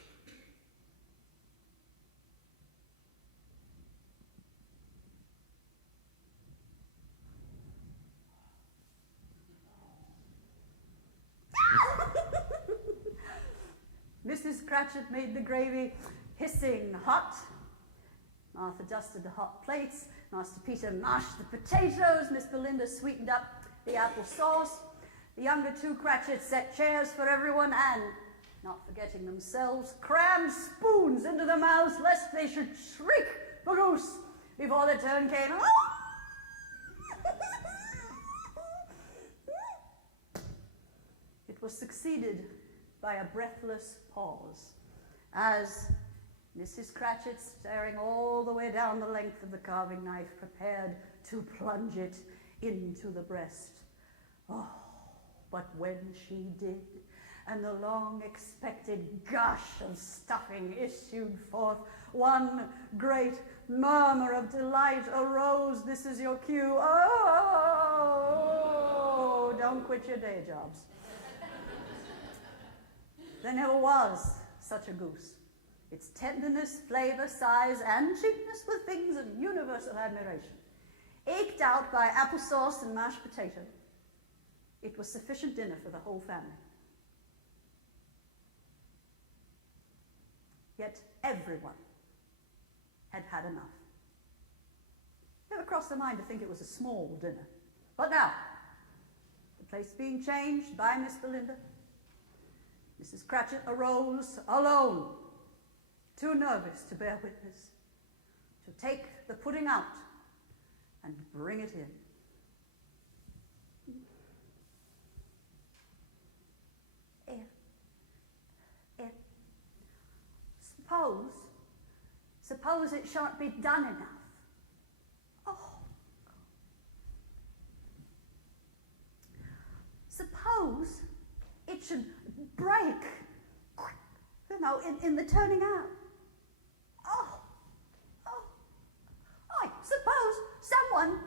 Mrs. Cratchit made the gravy hissing hot. Martha dusted the hot plates. Master Peter mashed the potatoes. Miss Belinda sweetened up the apple sauce. The younger two Cratchits set chairs for everyone and, not forgetting themselves, crammed spoons into their mouths lest they should shriek for goose before their turn came. It was succeeded by a breathless pause as Mrs. Cratchit, staring all the way down the length of the carving knife, prepared to plunge it into the breast. Oh, but when she did, and the long-expected gush of stuffing issued forth, one great murmur of delight arose. This is your cue. Oh, don't quit your day jobs. There never was such a goose. Its tenderness, flavor, size, and cheapness were things of universal admiration. Eked out by applesauce and mashed potato, it was sufficient dinner for the whole family. Yet everyone had had enough. Never crossed their mind to think it was a small dinner. But now, the place being changed by Miss Belinda, Mrs. Cratchit arose alone, too nervous to bear witness, to take the pudding out and bring it in. Suppose it shan't be done enough. Oh. Suppose it should break, in the turning out. I suppose someone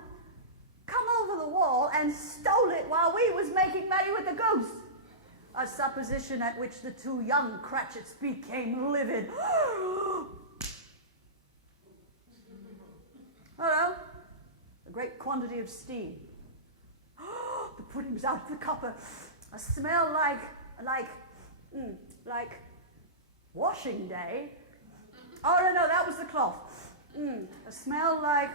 come over the wall and stole it while we was making merry with the goose. A supposition at which the two young Cratchits became livid. Hello? A great quantity of steam. The pudding's out of the copper. A smell like washing day. Oh, no, that was the cloth. A smell like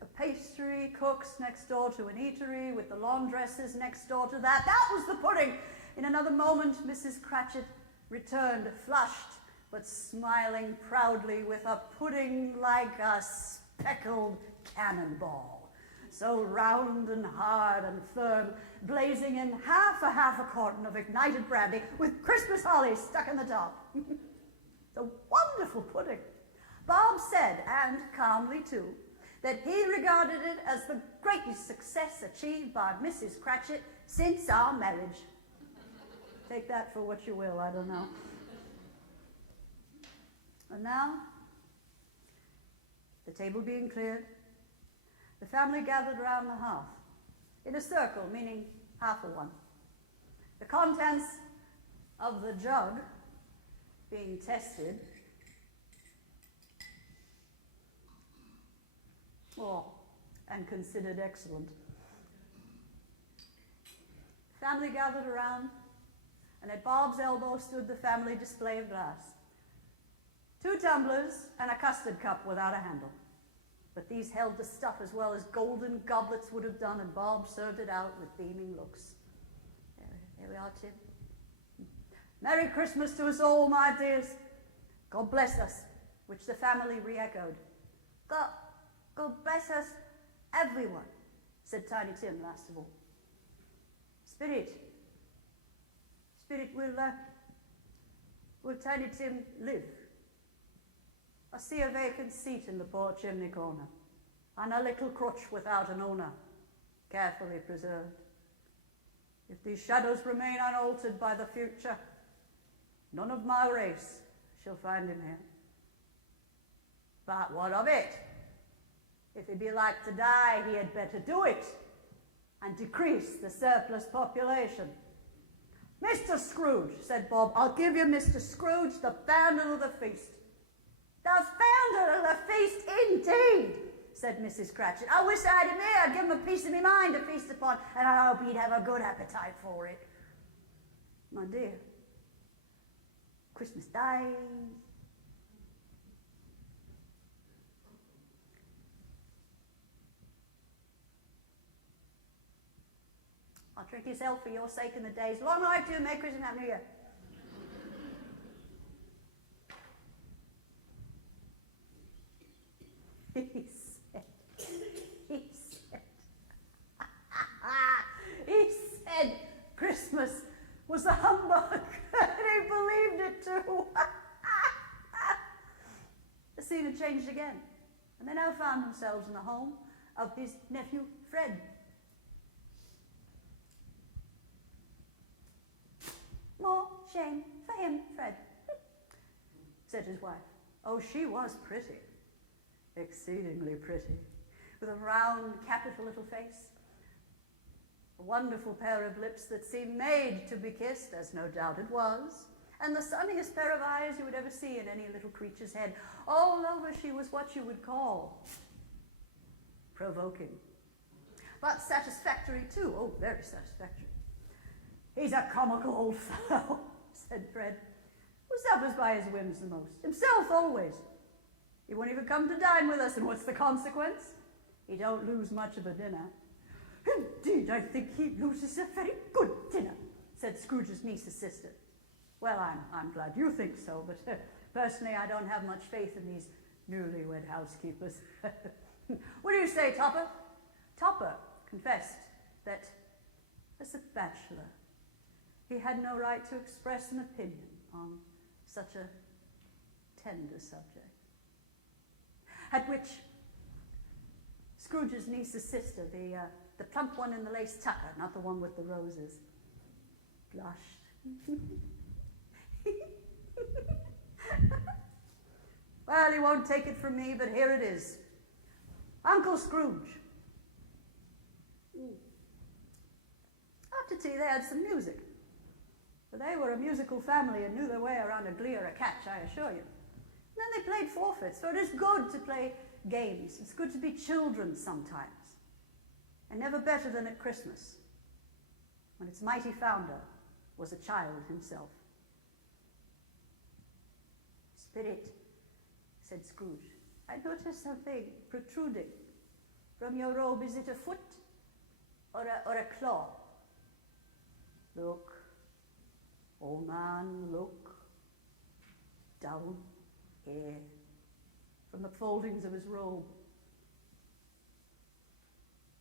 a pastry cook's next door to an eatery with the laundresses next door to that. That was the pudding. In another moment, Mrs. Cratchit returned, flushed but smiling proudly, with a pudding like a speckled cannonball, so round and hard and firm, blazing in half a carton of ignited brandy with Christmas holly stuck in the top. It's a wonderful pudding. Bob said, and calmly too, that he regarded it as the greatest success achieved by Mrs. Cratchit since our marriage. Take that for what you will, I don't know. And now, the table being cleared, The family gathered around the hearth, in a circle, meaning half a one. The contents of the jug being tested, and considered excellent. The family gathered around, and at Bob's elbow stood the family display of glass. 2 tumblers and a custard cup without a handle. But these held the stuff as well as golden goblets would have done, and Bob served it out with beaming looks. There we are, Tim. Merry Christmas to us all, my dears. God bless us, which the family re-echoed. God bless us, everyone, said Tiny Tim last of all. Spirit, will Tiny Tim live? I see a vacant seat in the poor chimney corner, and a little crutch without an owner, carefully preserved. If these shadows remain unaltered by the future, none of my race shall find him here. But what of it? If he be like to die, he had better do it, and decrease the surplus population. Mr. Scrooge, said Bob, I'll give you Mr. Scrooge, the founder of the feast. The founder of the feast, indeed, said Mrs. Cratchit. I wish I had him here. I'd give him a piece of my mind to feast upon, and I hope he'd have a good appetite for it. My dear, Christmas Day. I'll drink his health for your sake in the days. Long life to you, Merry Christmas and Happy New Year. He said Christmas was a humbug, and he believed it too. The scene had changed again, and they now found themselves in the home of his nephew Fred. More shame for him, Fred, said his wife. Oh, she was pretty, exceedingly pretty, with a round, capital little face, a wonderful pair of lips that seemed made to be kissed, as no doubt it was, and the sunniest pair of eyes you would ever see in any little creature's head. All over, she was what you would call provoking, but satisfactory too. Oh, very satisfactory. He's a comical old fellow, said Fred, who suffers by his whims the most. Himself always. He won't even come to dine with us, and what's the consequence? He don't lose much of a dinner. Indeed, I think he loses a very good dinner, said Scrooge's niece's sister. Well, I'm glad you think so, but personally I don't have much faith in these newlywed housekeepers. What do you say, Topper? Topper confessed that, as a bachelor, he had no right to express an opinion on such a tender subject. At which Scrooge's niece's sister, the plump one in the lace tucker, not the one with the roses, blushed. Well, he won't take it from me, but here it is. Uncle Scrooge. After tea, they had some music. For they were a musical family and knew their way around a glee or a catch, I assure you. And then they played forfeits, for it is good to play games. It's good to be children sometimes. And never better than at Christmas, when its mighty founder was a child himself. Spirit, said Scrooge, I notice something protruding from your robe. Is it a foot or a claw? Look, old man, look. Down here, from the foldings of his robe.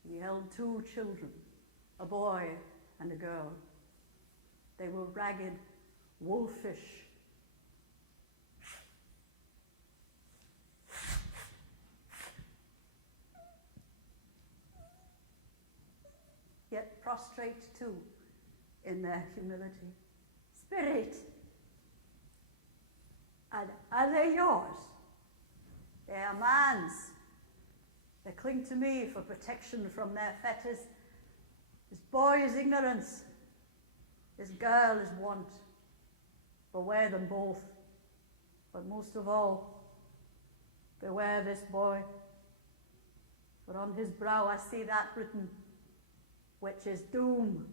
He held 2 children, a boy and a girl. They were ragged, wolfish, yet prostrate too in their humility. Spirit, are they yours? They are man's. They cling to me for protection from their fetters. This boy is ignorance, this girl is want. Beware them both, but most of all, beware this boy. For on his brow I see that written, which is doom.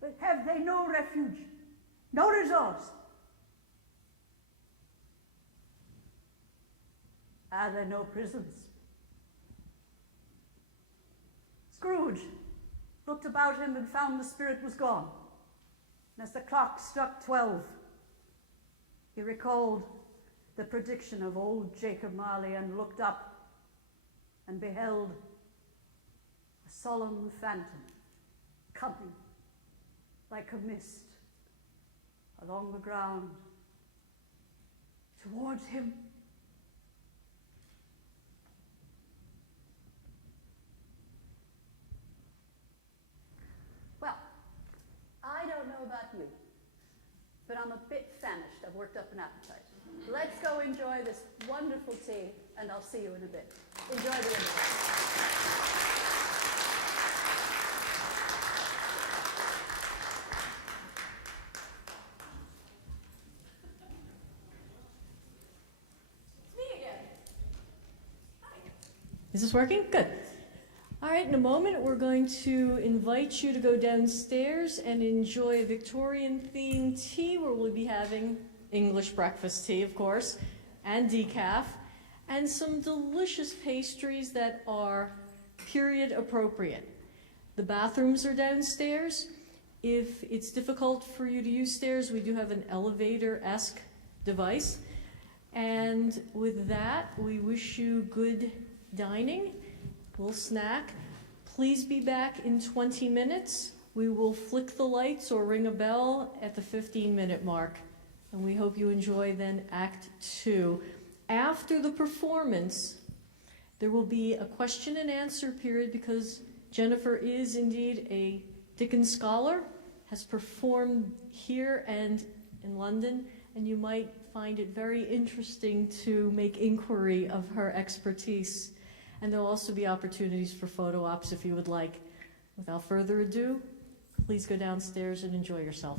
But have they no refuge, no resource? Are there no prisons? Scrooge looked about him and found the spirit was gone. And as the clock struck 12, he recalled the prediction of old Jacob Marley and looked up and beheld a solemn phantom coming like a mist along the ground towards him. Well, I don't know about you, but I'm a bit famished. I've worked up an appetite. Let's go enjoy this wonderful tea, and I'll see you in a bit. Enjoy the interview. Is this working? Good. All right, in a moment, we're going to invite you to go downstairs and enjoy Victorian-themed tea, where we'll be having English breakfast tea, of course, and decaf, and some delicious pastries that are period appropriate. The bathrooms are downstairs. If it's difficult for you to use stairs, we do have an elevator-esque device. And with that, we wish you good dining. We'll snack. Please be back in 20 minutes. We will flick the lights or ring a bell at the 15-minute mark. And we hope you enjoy then Act 2. After the performance, there will be a question and answer period because Jennifer is indeed a Dickens scholar, has performed here and in London, and you might find it very interesting to make inquiry of her expertise. And there'll also be opportunities for photo ops if you would like. Without further ado, please go downstairs and enjoy yourself.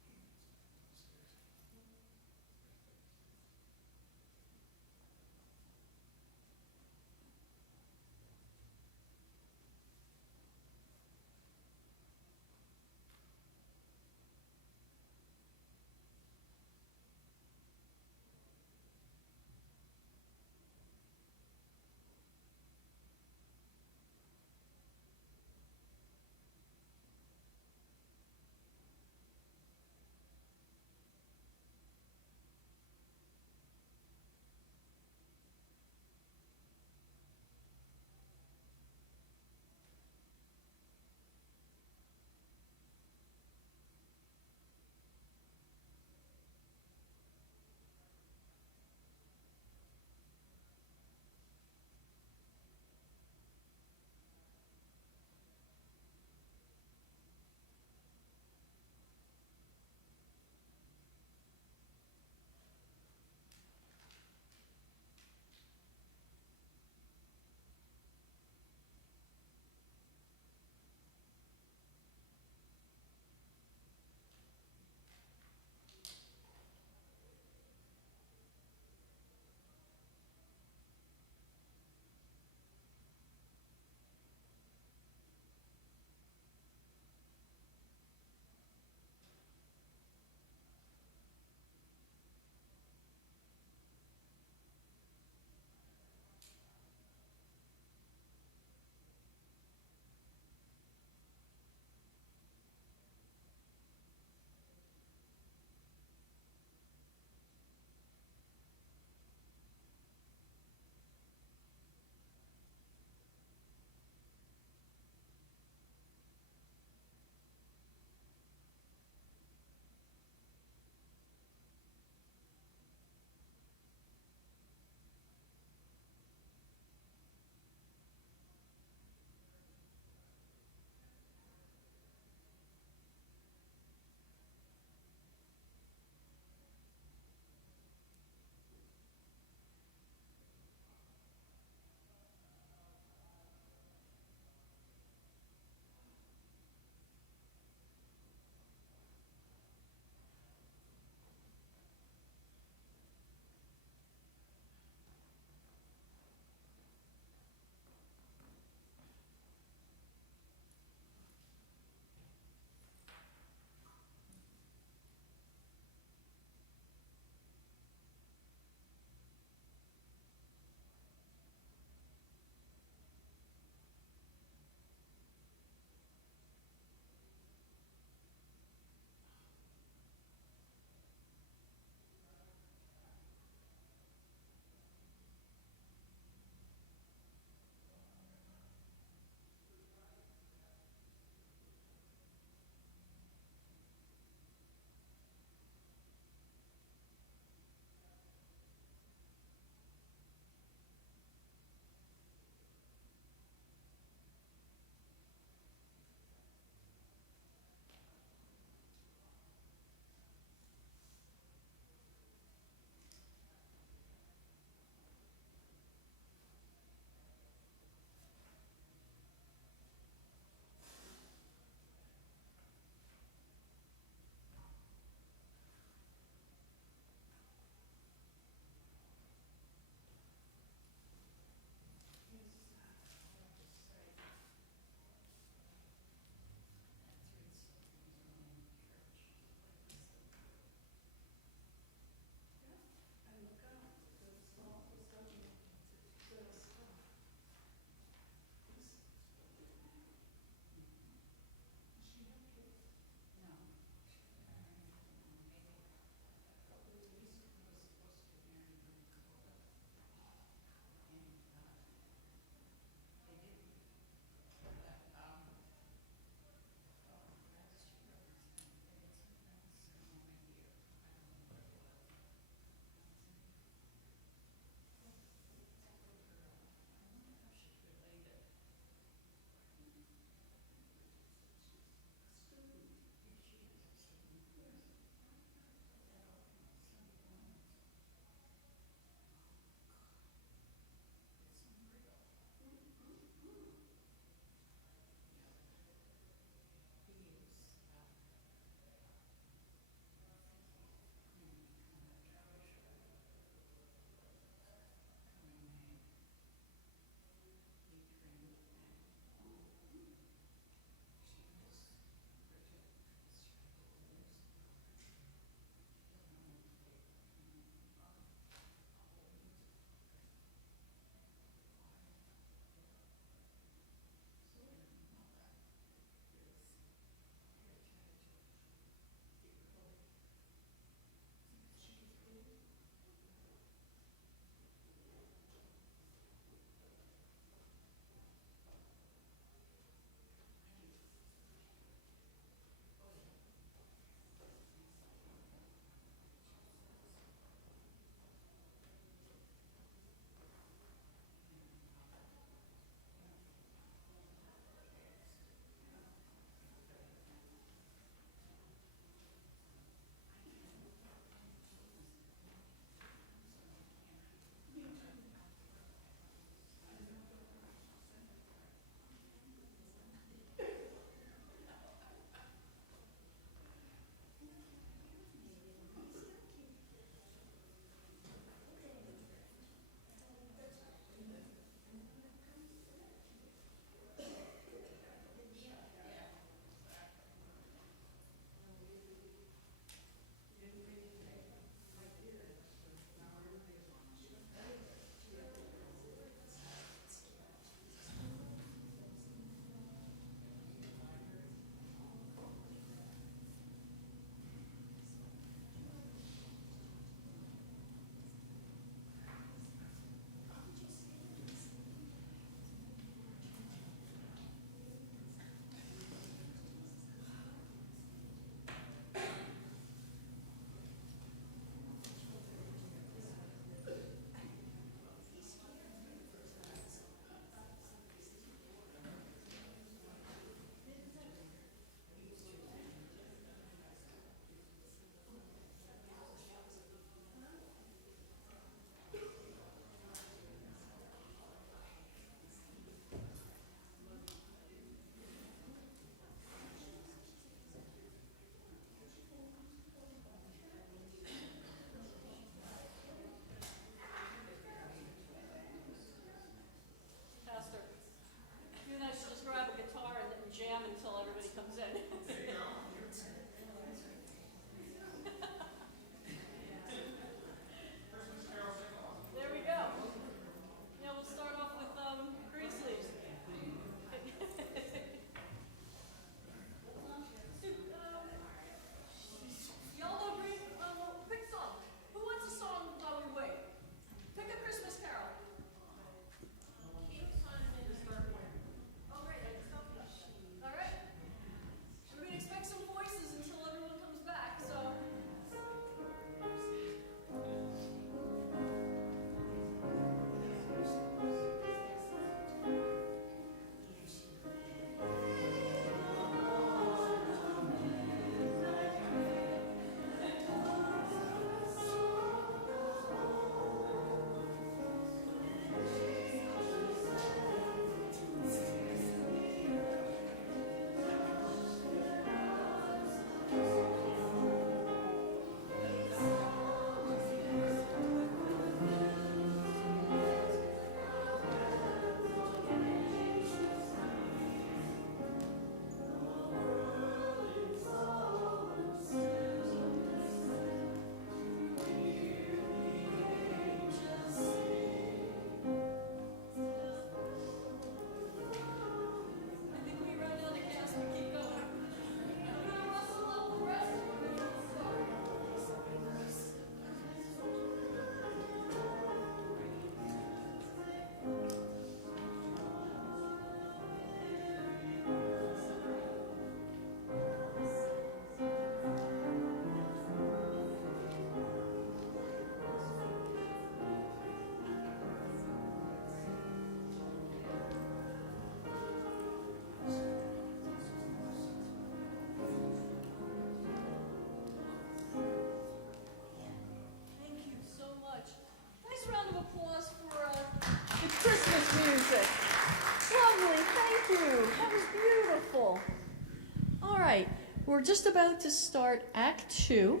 we're just about to start Act 2,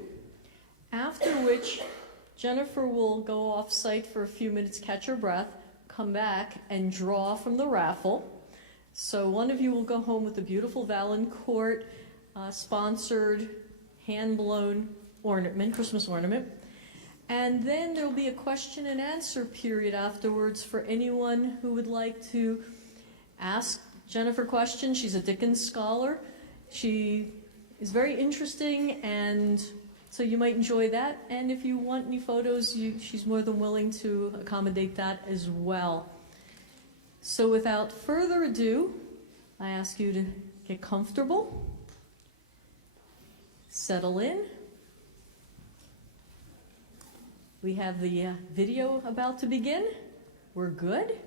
after which Jennifer will go off-site for a few minutes, catch her breath, come back, and draw from the raffle. So one of you will go home with a beautiful Valancourt sponsored, hand-blown ornament, Christmas ornament. And then there will be a question and answer period afterwards for anyone who would like to ask Jennifer questions. She's a Dickens scholar. She is very interesting, and so you might enjoy that. And if you want any photos, she's more than willing to accommodate that as well. So without further ado, I ask you to get comfortable, settle in. We have the video about to begin. We're good.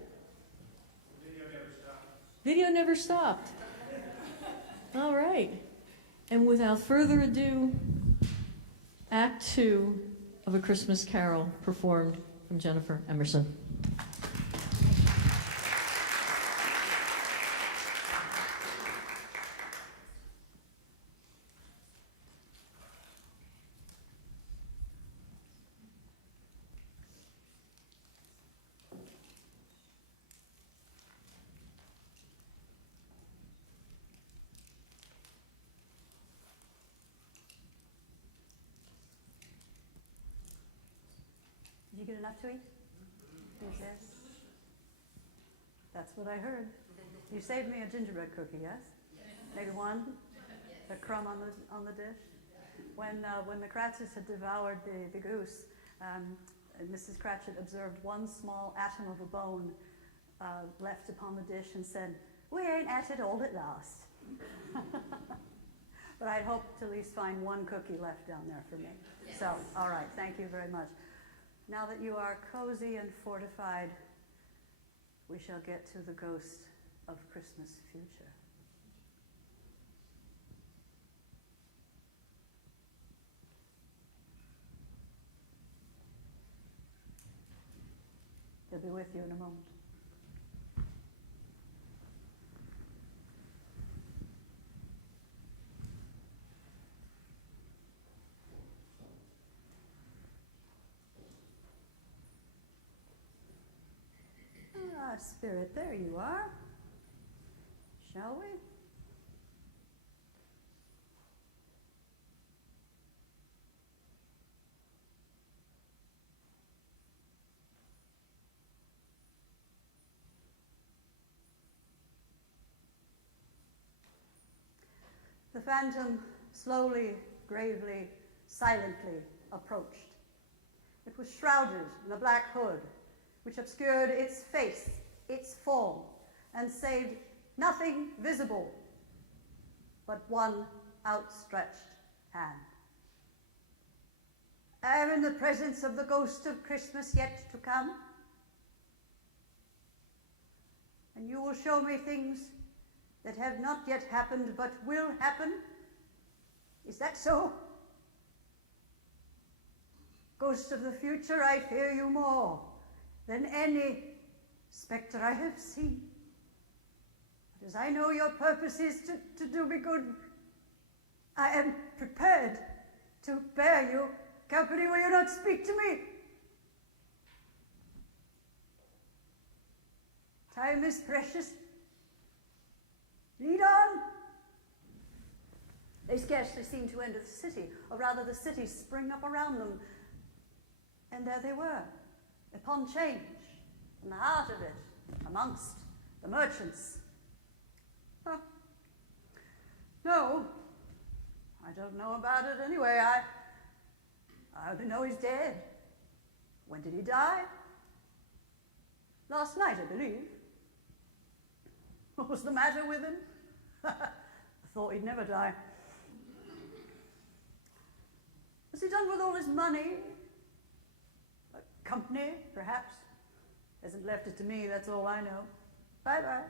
Video never stopped. All right. And without further ado, Act 2 of A Christmas Carol, performed from Jennifer Emerson. Did you get enough to eat? Yes. That's what I heard. You saved me a gingerbread cookie, yes? Maybe one? A crumb on the dish? When the Cratchits had devoured the goose, Mrs. Cratchit observed one small atom of a bone left upon the dish and said, "We ain't at it all at last." But I'd hoped to at least find one cookie left down there for me. So, all right, thank you very much. Now that you are cozy and fortified, we shall get to the ghost of Christmas future. He'll be with you in a moment. Spirit, there you are. Shall we? The phantom slowly, gravely, silently approached. It was shrouded in a black hood, which obscured its face, its form, and saved nothing visible but one outstretched hand. I am in the presence of the ghost of Christmas yet to come, and you will show me things that have not yet happened but will happen. Is that so? Ghost of the future, I fear you more than any spectre I have seen. But as I know your purpose is to do me good, I am prepared to bear you company. Will you not speak to me? Time is precious. Lead on. They scarcely seemed to enter the city, or rather the city spring up around them. And there they were, upon change, in the heart of it, amongst the merchants. Huh. No, I don't know about it anyway. I only know he's dead. When did he die? Last night, I believe. What was the matter with him? I thought he'd never die. What's he done with all his money? A company, perhaps? Hasn't left it to me, that's all I know. Bye-bye.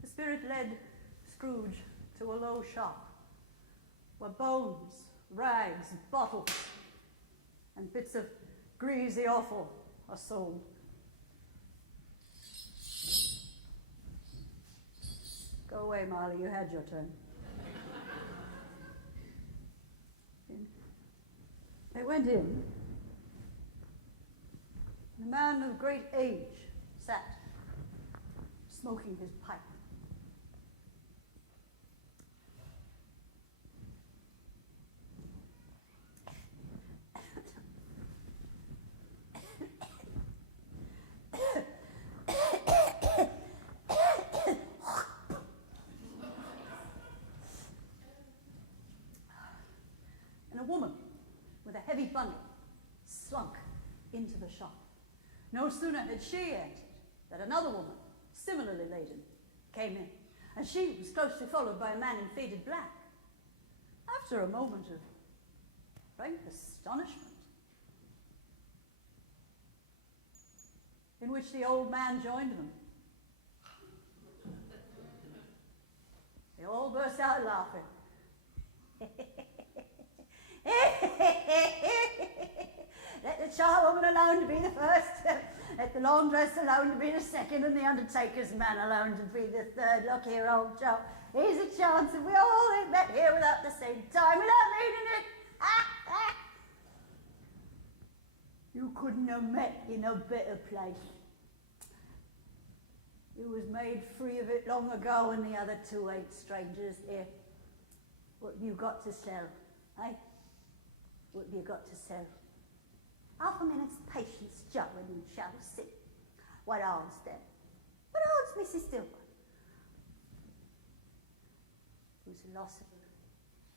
The spirit led Scrooge to a low shop where bones, rags, bottles, and bits of greasy offal are sold. Go Go away, Marley, you had your turn. They went in, and a man of great age sat, smoking his pipe. And a woman with a heavy bundle slunk into the shop. No sooner had she entered that another woman, similarly laden, came in, and she was closely followed by a man in faded black. After a moment of frank astonishment, in which the old man joined them, they all burst out laughing. Let the charwoman alone to be the first, let the laundress alone to be the second, and the undertaker's man alone to be the third. Look here, old chap, here's a chance if we all had met here without the same time, without meaning it. You couldn't have met in a better place. You was made free of it long ago, and the other two ain't strangers here. What have you got to sell, eh? What have you got to sell? Half a minute's patience, Joe, and you shall see. What odds then? What odds, Mrs. Dilworth? Who's the loss of a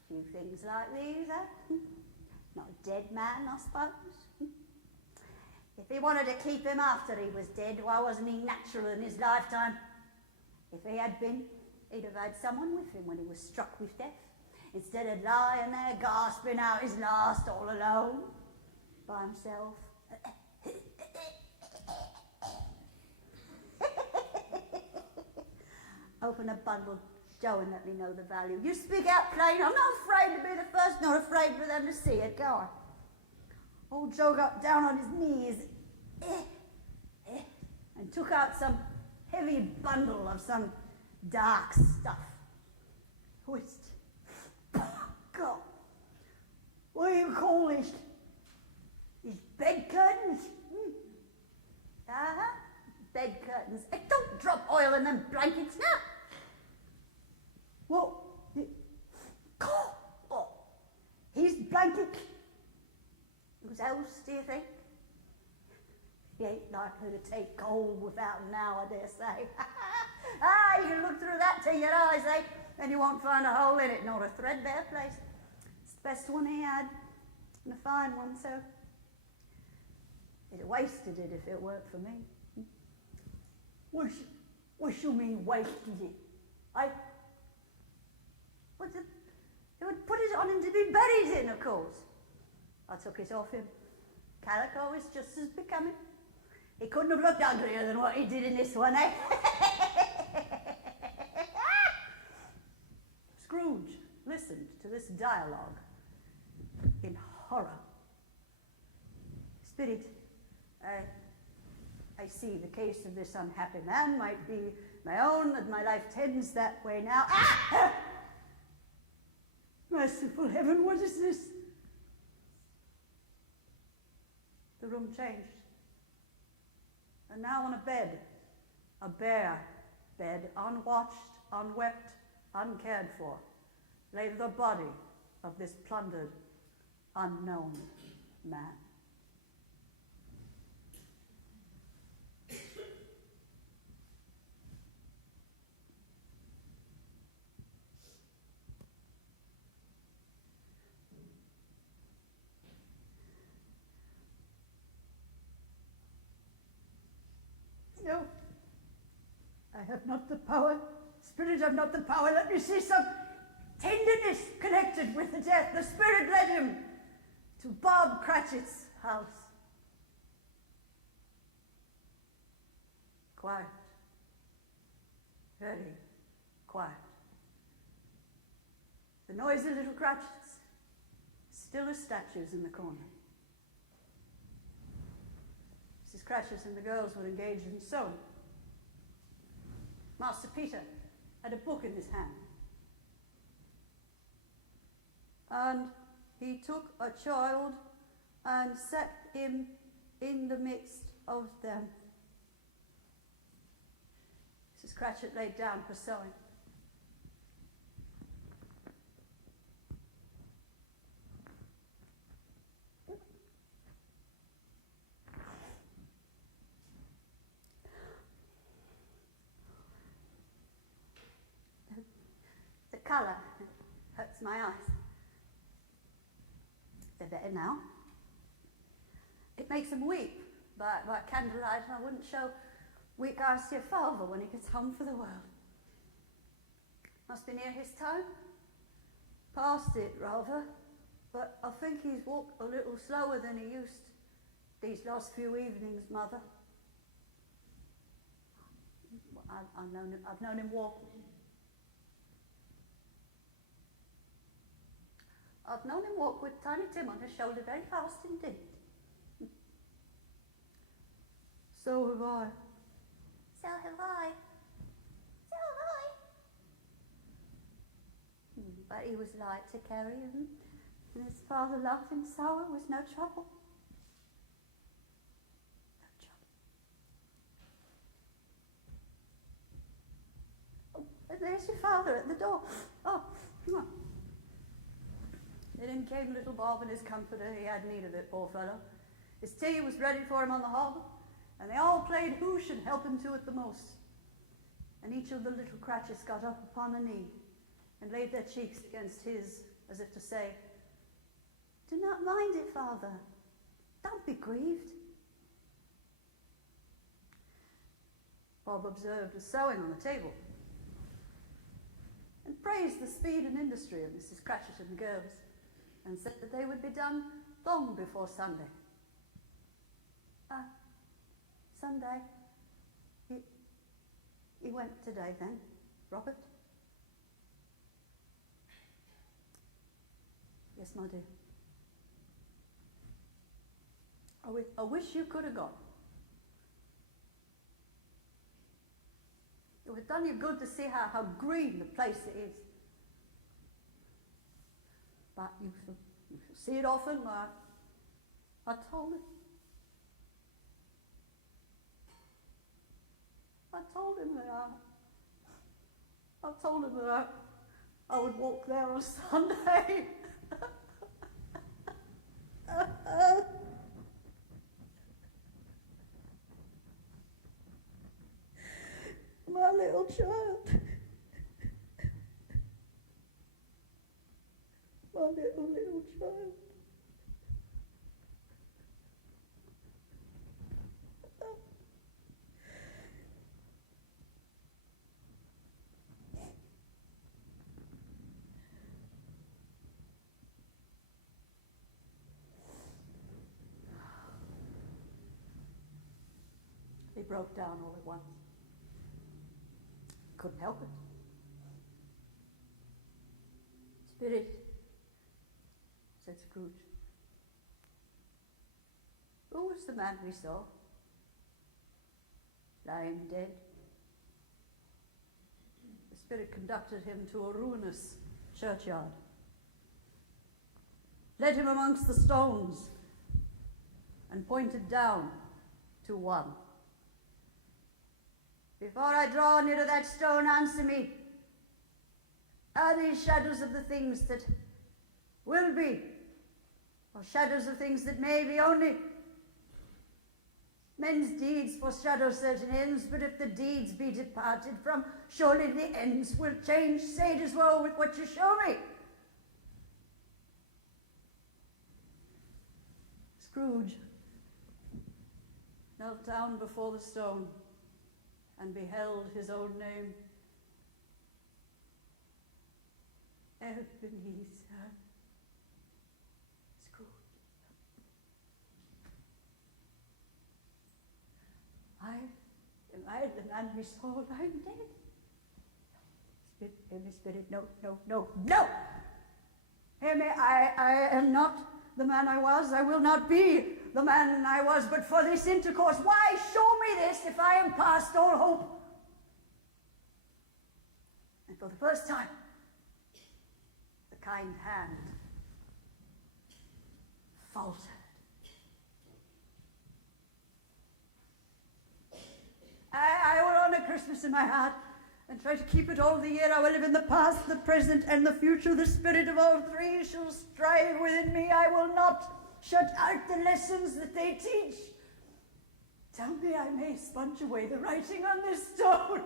few things like these, eh? Not a dead man, I suppose. If he wanted to keep him after he was dead, why wasn't he natural in his lifetime? If he had been, he'd have had someone with him when he was struck with death, instead of lying there gasping out his last all alone, by himself. Open a bundle, Joe, and let me know the value. You speak out plain. I'm not afraid to be the first, not afraid for them to see it. Go on. Old Joe got down on his knees and took out some heavy bundle of some dark stuff. Whist. God. What do you call this? These bed curtains? Bed curtains. Don't drop oil in them blankets now. Well, his blanket. Whose else, do you think? He ain't likely to take cold without him now, I dare say. You can look through that to your eyes, eh? And you won't find a hole in it, not a threadbare place. It's the best one he had, and a fine one, so he'd have wasted it if it weren't for me. What you mean wasted it? They would put it on him to be buried in, of course. I took it off him. Calico is just as becoming. He couldn't have looked uglier than what he did in this one, eh? Scrooge listened to this dialogue in horror. Spirit, I see the case of this unhappy man might be my own, and my life tends that way now. Merciful heaven, what is this? The room changed. And now on a bed, a bare bed, unwatched, unwept, uncared for, lay the body of this plundered, unknown man. No, I have not the power. Spirit, have not the power. Let me see some tenderness connected with the death. The Spirit led him to Bob Cratchit's house. Quiet. Very quiet. The noisy little Cratchits, still as statues in the corner. Mrs. Cratchit and the girls were engaged in sewing. Master Peter had a book in his hand. And he took a child and set him in the midst of them. Mrs. Cratchit laid down her sewing. The colour hurts my eyes. They're better now. It makes him weep, but by candlelight I wouldn't show weak eyes to your father when he gets home for the world. Must be near his time. Past it, rather, but I think he's walked a little slower than he used these last few evenings, Mother. I've known him walk. I've known him walk with Tiny Tim on his shoulder very fast indeed. So have I. So have I. So have I. But he was light to carry, and his father loved him so it was no trouble. No trouble. Oh, and there's your father at the door. Oh, come on. In came little Bob and his comforter. He had need of it, poor fellow. His tea was ready for him on the hob, and they all played who should help him to it the most. And each of the little Cratchits got up upon a knee and laid their cheeks against his, as if to say, "Do not mind it, Father. Don't be grieved." Bob observed a sewing on the table and praised the speed and industry of Mrs. Cratchit and the girls, and said that they would be done long before Sunday. Sunday? He went today then, Robert? Yes, my dear. I wish you could have gone. It would have done you good to see how green the place is. But you shall see it often. I told him. I told him that I would walk there on Sunday. My little child. My little child. He broke down all at once. Couldn't help it. Spirit, said Scrooge. Who was the man we saw? Lying dead. The spirit conducted him to a ruinous churchyard, led him amongst the stones, and pointed down to one. Before I draw near to that stone, answer me. Are these shadows of the things that will be, or shadows of things that may be only? Men's deeds foreshadow certain ends, but if the deeds be departed from, surely the ends will change. Say it as well with what you show me. Scrooge knelt down before the stone and beheld his own name. Ebenezer Scrooge. Am I the man we saw lying dead? Hear me, Spirit, no. Hear me, I am not the man I was. I will not be the man I was, but for this intercourse, why show me this if I am past all hope? for the first time, the kind hand faltered. I will honor Christmas in my heart and try to keep it all the year. I will live in the past, the present, and the future. The spirit of all three shall strive within me. I will not shut out the lessons that they teach. Tell me I may sponge away the writing on this stone.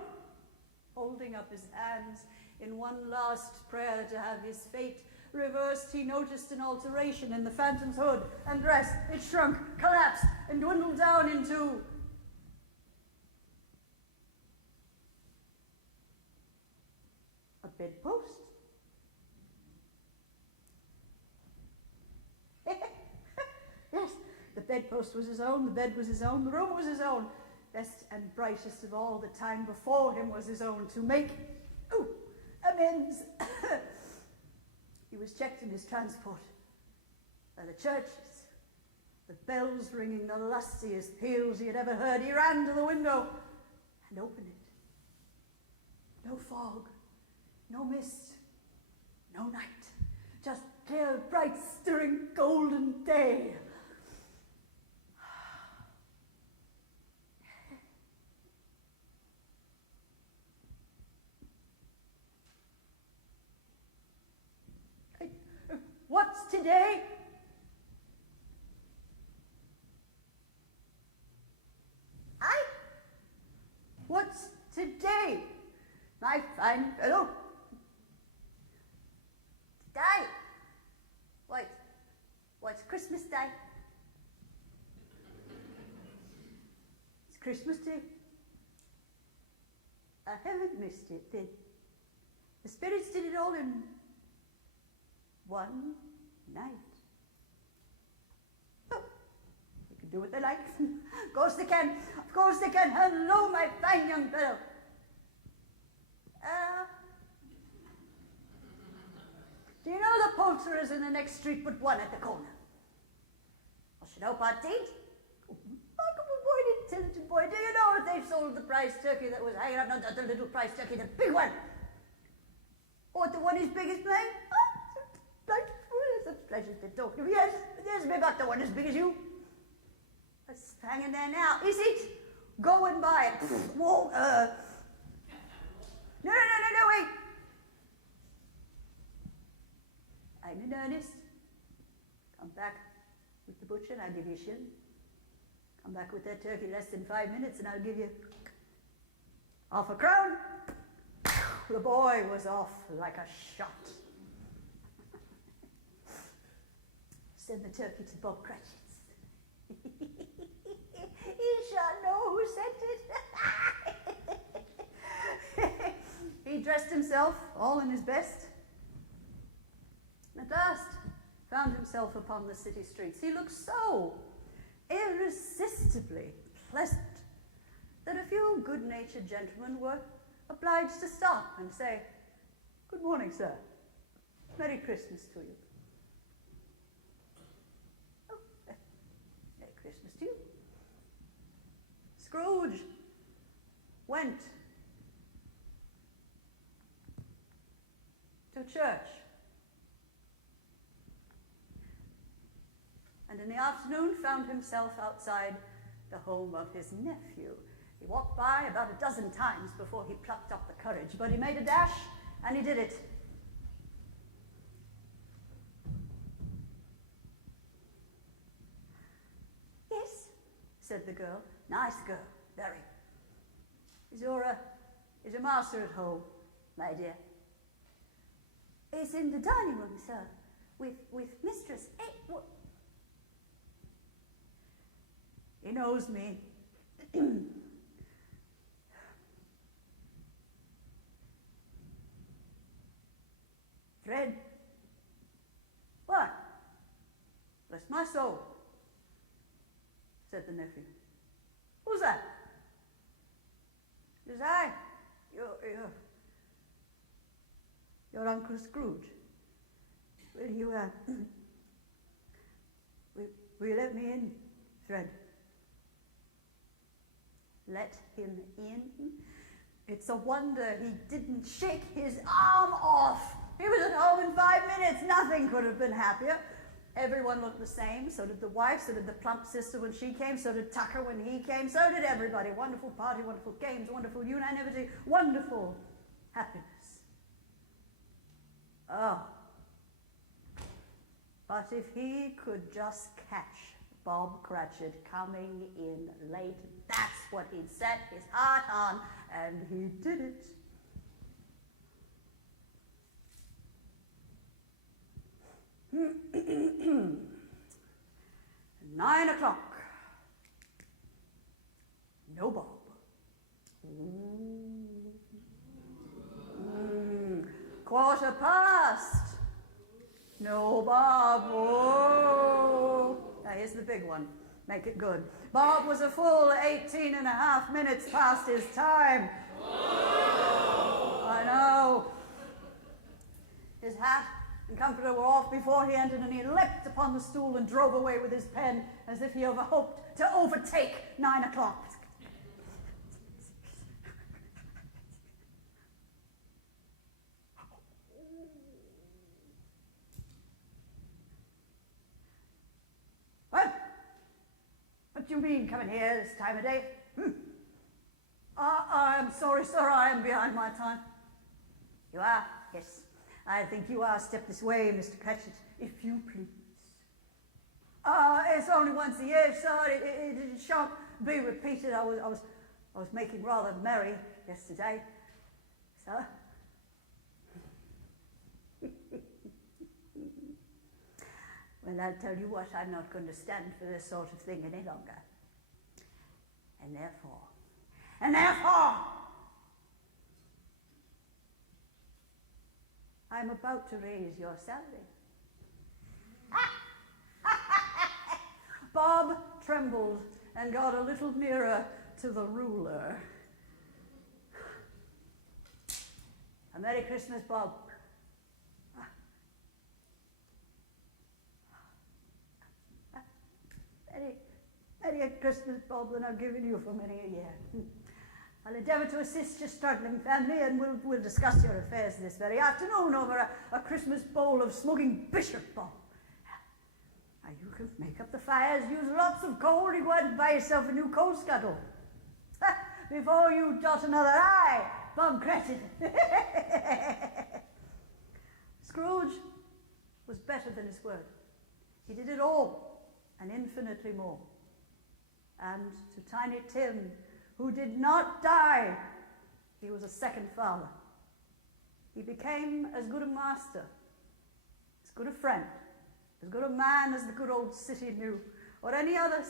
Holding up his hands in one last prayer to have his fate reversed, he noticed an alteration in the phantom's hood and dress. It shrunk, collapsed, and dwindled down into a bedpost. Yes, the bedpost was his own, the bed was his own, the room was his own. Best and brightest of all, the time before him was his own to make amends. He was checked in his transport by the churches, the bells ringing the lustiest peals he had ever heard. He ran to the window and opened it. No fog, no mist, no night, just clear, bright, stirring, golden day. What's today? What's today, my fine fellow? Day? What's Christmas Day? It's Christmas Day. I haven't missed it then. The spirits did it all in one night. Oh, they can do what they like. Of course they can. Of course they can. Hello, my fine young fellow. Do you know the poulterers in the next street but one at the corner? I should hope I did. Remarkable boy, intelligent boy. Do you know if they've sold the prize turkey that was hanging up? Not the little prize turkey, the big one. Or the one as big as mine? It's a pleasure to talk to you. Yes, maybe about the one as big as you. It's hanging there now. Is it? Go and buy it. Whoa, No, wait. I'm in earnest. Come back with the butcher and I'll give you a shilling. Come back with that turkey less than 5 minutes and I'll give you half a crown. The boy was off like a shot. Send the turkey to Bob Cratchit's. He shall know who sent it. He dressed himself all in his best. At last, found himself upon the city streets. He looked so irresistibly pleasant that a few good-natured gentlemen were obliged to stop and say, "Good morning, sir. Merry Christmas to you." "Oh, Merry Christmas to you." Scrooge went to church. And in the afternoon found himself outside the home of his nephew. He walked by about a dozen times before he plucked up the courage, but he made a dash, and he did it. "Yes," said the girl. "Nice girl, very. Is your master at home, my dear?" "He's in the dining room, sir, with mistress." What? He knows me. "Fred." "What?" "Bless my soul," said the nephew. "Who's that?" "It is I, your Uncle Scrooge. Will you, will you let me in, Fred?" "Let him in? It's a wonder he didn't shake his arm off. He was at home in 5 minutes. Nothing could have been happier. Everyone looked the same. So did the wife, so did the plump sister when she came, so did Tucker when he came, so did everybody. Wonderful party, wonderful games, wonderful unanimity, wonderful happiness. Oh. But if he could just catch Bob Cratchit coming in late, that's what he'd set his heart on, and he did it. Nine o'clock. No Bob. Quarter past. No Bob. Oh. Now here's the big one. Make it good. Bob was a full 18 and a half minutes past his time. I know. His hat and comforter were off before he entered, and he leapt upon the stool and drove away with his pen as if he hoped to overtake 9 o'clock. What do you mean coming here this time of day? I'm sorry, sir, I am behind my time. You are? Yes. I think you are. Step this way, Mr. Cratchit, if you please. It's only once a year, sir. It shan't be repeated. I was making rather merry yesterday, sir. Well, I'll tell you what, I'm not going to stand for this sort of thing any longer. And therefore, I'm about to raise your salary. Bob trembled and got a little nearer to the ruler. A Merry Christmas, Bob. Merry Christmas, Bob, than I've given you for many a year. I'll endeavour to assist your struggling family, and we'll discuss your affairs this very afternoon over a Christmas bowl of smoking bishop, Bob. Now, you can make up the fires, use lots of coal, and go out and buy yourself a new coal scuttle. Before you dot another I, Bob Cratchit. Scrooge was better than his word. He did it all, and infinitely more. And to Tiny Tim, who did not die, he was a second father. He became as good a master, as good a friend, as good a man as the good old city knew, or any other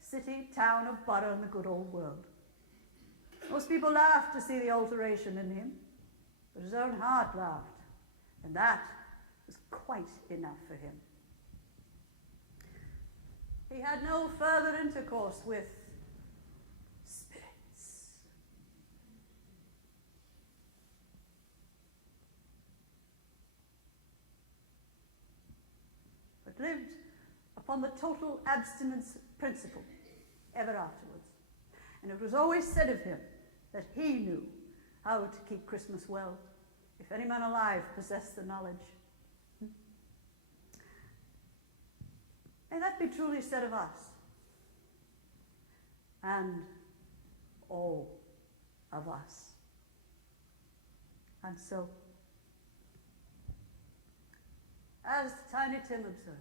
city, town, or borough in the good old world. Most people laughed to see the alteration in him, but his own heart laughed, and that was quite enough for him. He had no further intercourse with spirits. But lived upon the total abstinence principle ever afterwards. And it was always said of him that he knew how to keep Christmas well, if any man alive possessed the knowledge. May that be truly said of us, and all of us. And so, as Tiny Tim observed,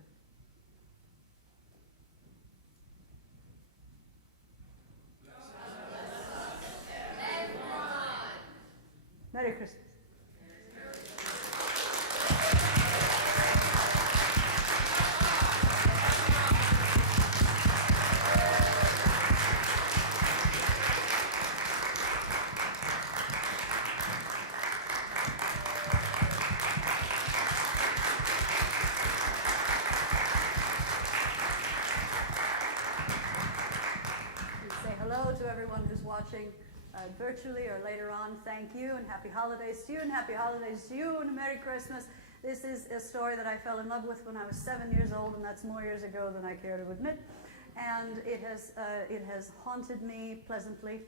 Merry Christmas. Watching virtually or later on, thank you and happy holidays to you, and happy holidays to you, and a Merry Christmas. This is a story that I fell in love with when I was 7 years old, and that's more years ago than I care to admit. And it has haunted me pleasantly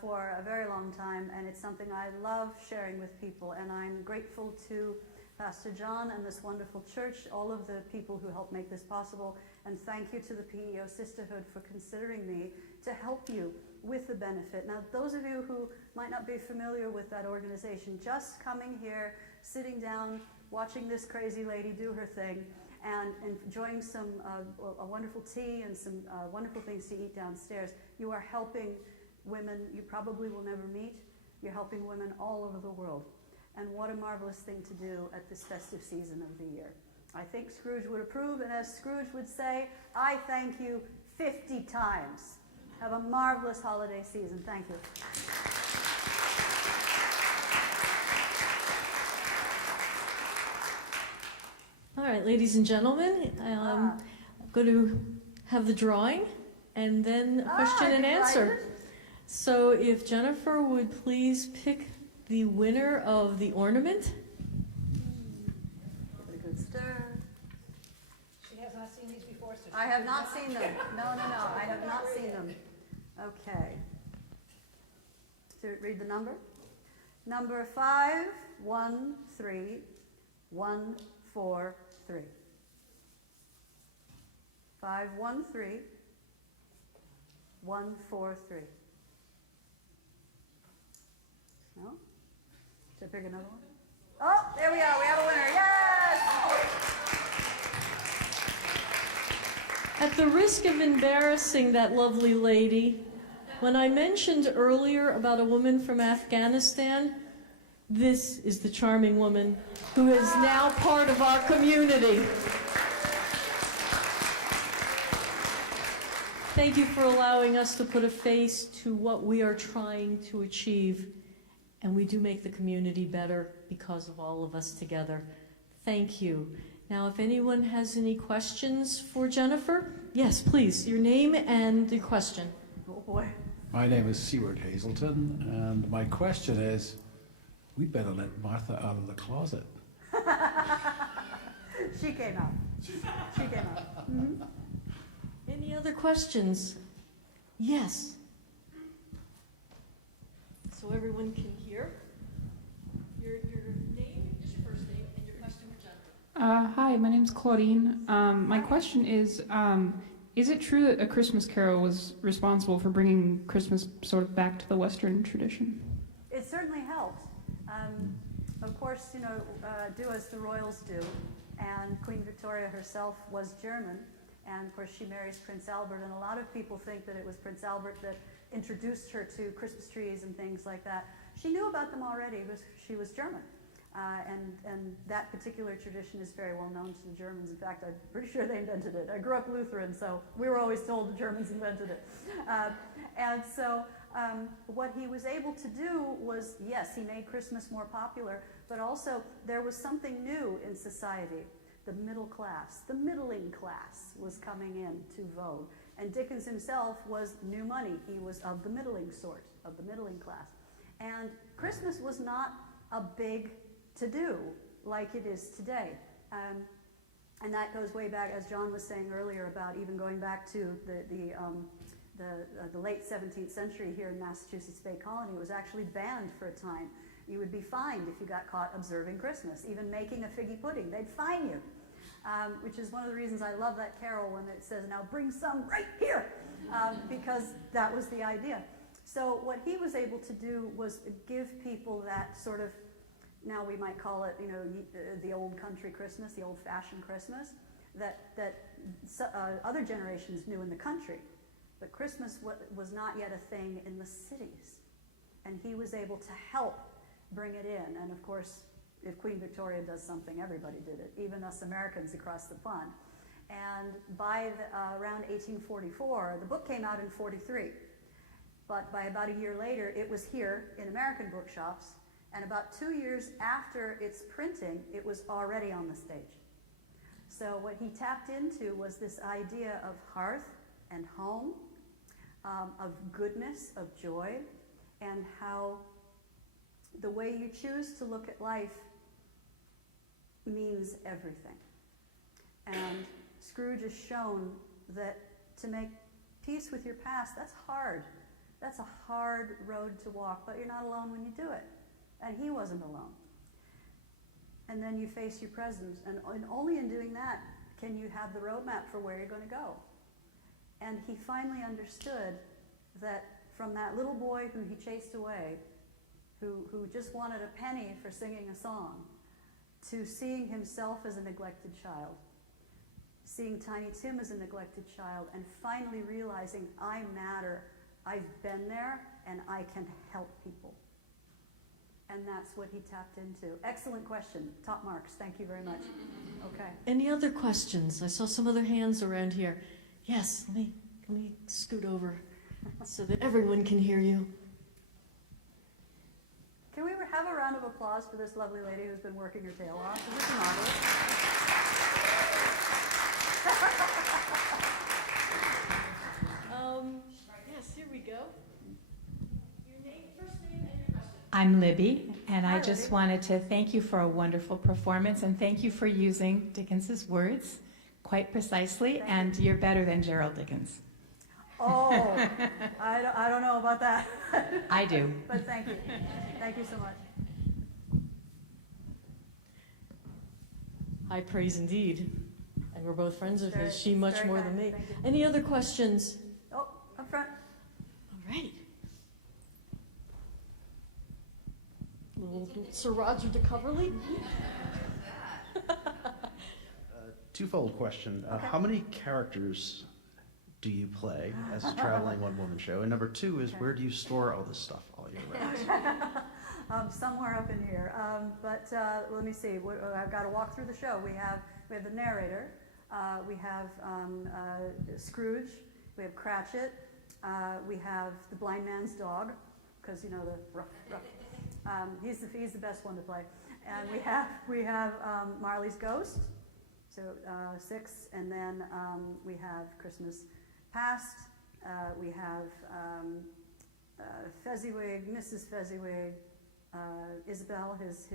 for a very long time, and it's something I love sharing with people, and I'm grateful to Pastor John and this wonderful church, all of the people who helped make this possible, and thank you to the PEO Sisterhood for considering me to help you with the benefit. Now, those of you who might not be familiar with that organization, just coming here, sitting down, watching this crazy lady do her thing, and enjoying some a wonderful tea and some wonderful things to eat downstairs, you are helping women you probably will never meet. You're helping women all over the world. And what a marvelous thing to do at this festive season of the year. I think Scrooge would approve, and as Scrooge would say, I thank you 50 times. Have a marvelous holiday season. Thank you. All right, ladies and gentlemen, I'm going to have the drawing and then a question and answer. So if Jennifer would please pick the winner of the ornament. Give it a good stir. She has not seen these before, so I have not seen them. No, I have not seen them. Okay. To read the number? Number 513143. 513143. No? Should I pick another one? Oh, there we are. We have a winner. Yes! At the risk of embarrassing that lovely lady, when I mentioned earlier about a woman from Afghanistan, this is the charming woman who is now part of our community. Thank you for allowing us to put a face to what we are trying to achieve. And we do make the community better because of all of us together. Thank you. Now, if anyone has any questions for Jennifer, yes, please, your name and your question. Oh boy. My name is Seward Hazelton, and my question is, we better let Martha out of the closet. She came out. She came out. Mm-hmm. Any other questions? Yes. So everyone can hear. Your name, just your first name, and your question for Jennifer. Hi, my name's Claudine. My question is it true that A Christmas Carol was responsible for bringing Christmas sort of back to the Western tradition? It certainly helped. Of course, do as the royals do. And Queen Victoria herself was German. And of course, she marries Prince Albert. And a lot of people think that it was Prince Albert that introduced her to Christmas trees and things like that. She knew about them already. She was German. And that particular tradition is very well known to the Germans. In fact, I'm pretty sure they invented it. I grew up Lutheran, so we were always told the Germans invented it. And so what he was able to do was, yes, he made Christmas more popular, but also there was something new in society. The middle class, the middling class was coming in to vogue. And Dickens himself was new money. He was of the middling sort, of the middling class. And Christmas was not a big to-do like it is today. And that goes way back, as John was saying earlier, about even going back to the late 17th century here in Massachusetts Bay Colony. It was actually banned for a time. You would be fined if you got caught observing Christmas, even making a figgy pudding. They'd fine you, which is one of the reasons I love that carol when it says, now bring some right here, because that was the idea. So what he was able to do was give people that sort of, now we might call it, the old country Christmas, the old-fashioned Christmas, that other generations knew in the country. But Christmas was not yet a thing in the cities. And he was able to help bring it in. And of course, if Queen Victoria does something, everybody did it, even us Americans across the pond. And by around 1844, the book came out in 43. But by about a year later, it was here in American bookshops. And about 2 years after its printing, it was already on the stage. So what he tapped into was this idea of hearth and home, of goodness, of joy, and how the way you choose to look at life means everything. And Scrooge has shown that to make peace with your past, that's hard. That's a hard road to walk, but you're not alone when you do it. And he wasn't alone. And then you face your presence, and only in doing that can you have the roadmap for where you're going to go. And he finally understood that from that little boy who he chased away, who just wanted a penny for singing a song, to seeing himself as a neglected child, seeing Tiny Tim as a neglected child, and finally realizing, I matter, I've been there, and I can help people. And that's what he tapped into. Excellent question. Top marks. Thank you very much. Okay. Any other questions? I saw some other hands around here. Yes, let me scoot over so that everyone can hear you. Can we have a round of applause for this lovely lady who's been working her tail off? Is this marvelous? Yes, here we go. Your name, first name, and your question. I'm Libby, and Hi, I just Libby. wanted to thank you for a wonderful performance, and thank you for using Dickens's words quite precisely, Thank and you're better than Gerald Dickens. Oh, I don't know about that. I do. But thank you. Thank you so much. High praise indeed. And we're both friends of Very- his. She much very more kind. than me. Thank you. Any other questions? Oh, up front. All right. Little Sir Roger de Coverley. Twofold question. Okay. How many characters do you play as a traveling one-woman show? And number two is, Okay. where do you store all this stuff all year round? Somewhere up in here. But let me see. I've got to walk through the show. We have the narrator. We have Scrooge. We have Cratchit. We have the blind man's dog, because the rough. He's the best one to play. And we have Marley's ghost. So 6, and then we have Christmas Past. We have Fezziwig, Mrs. Fezziwig, Isabel, his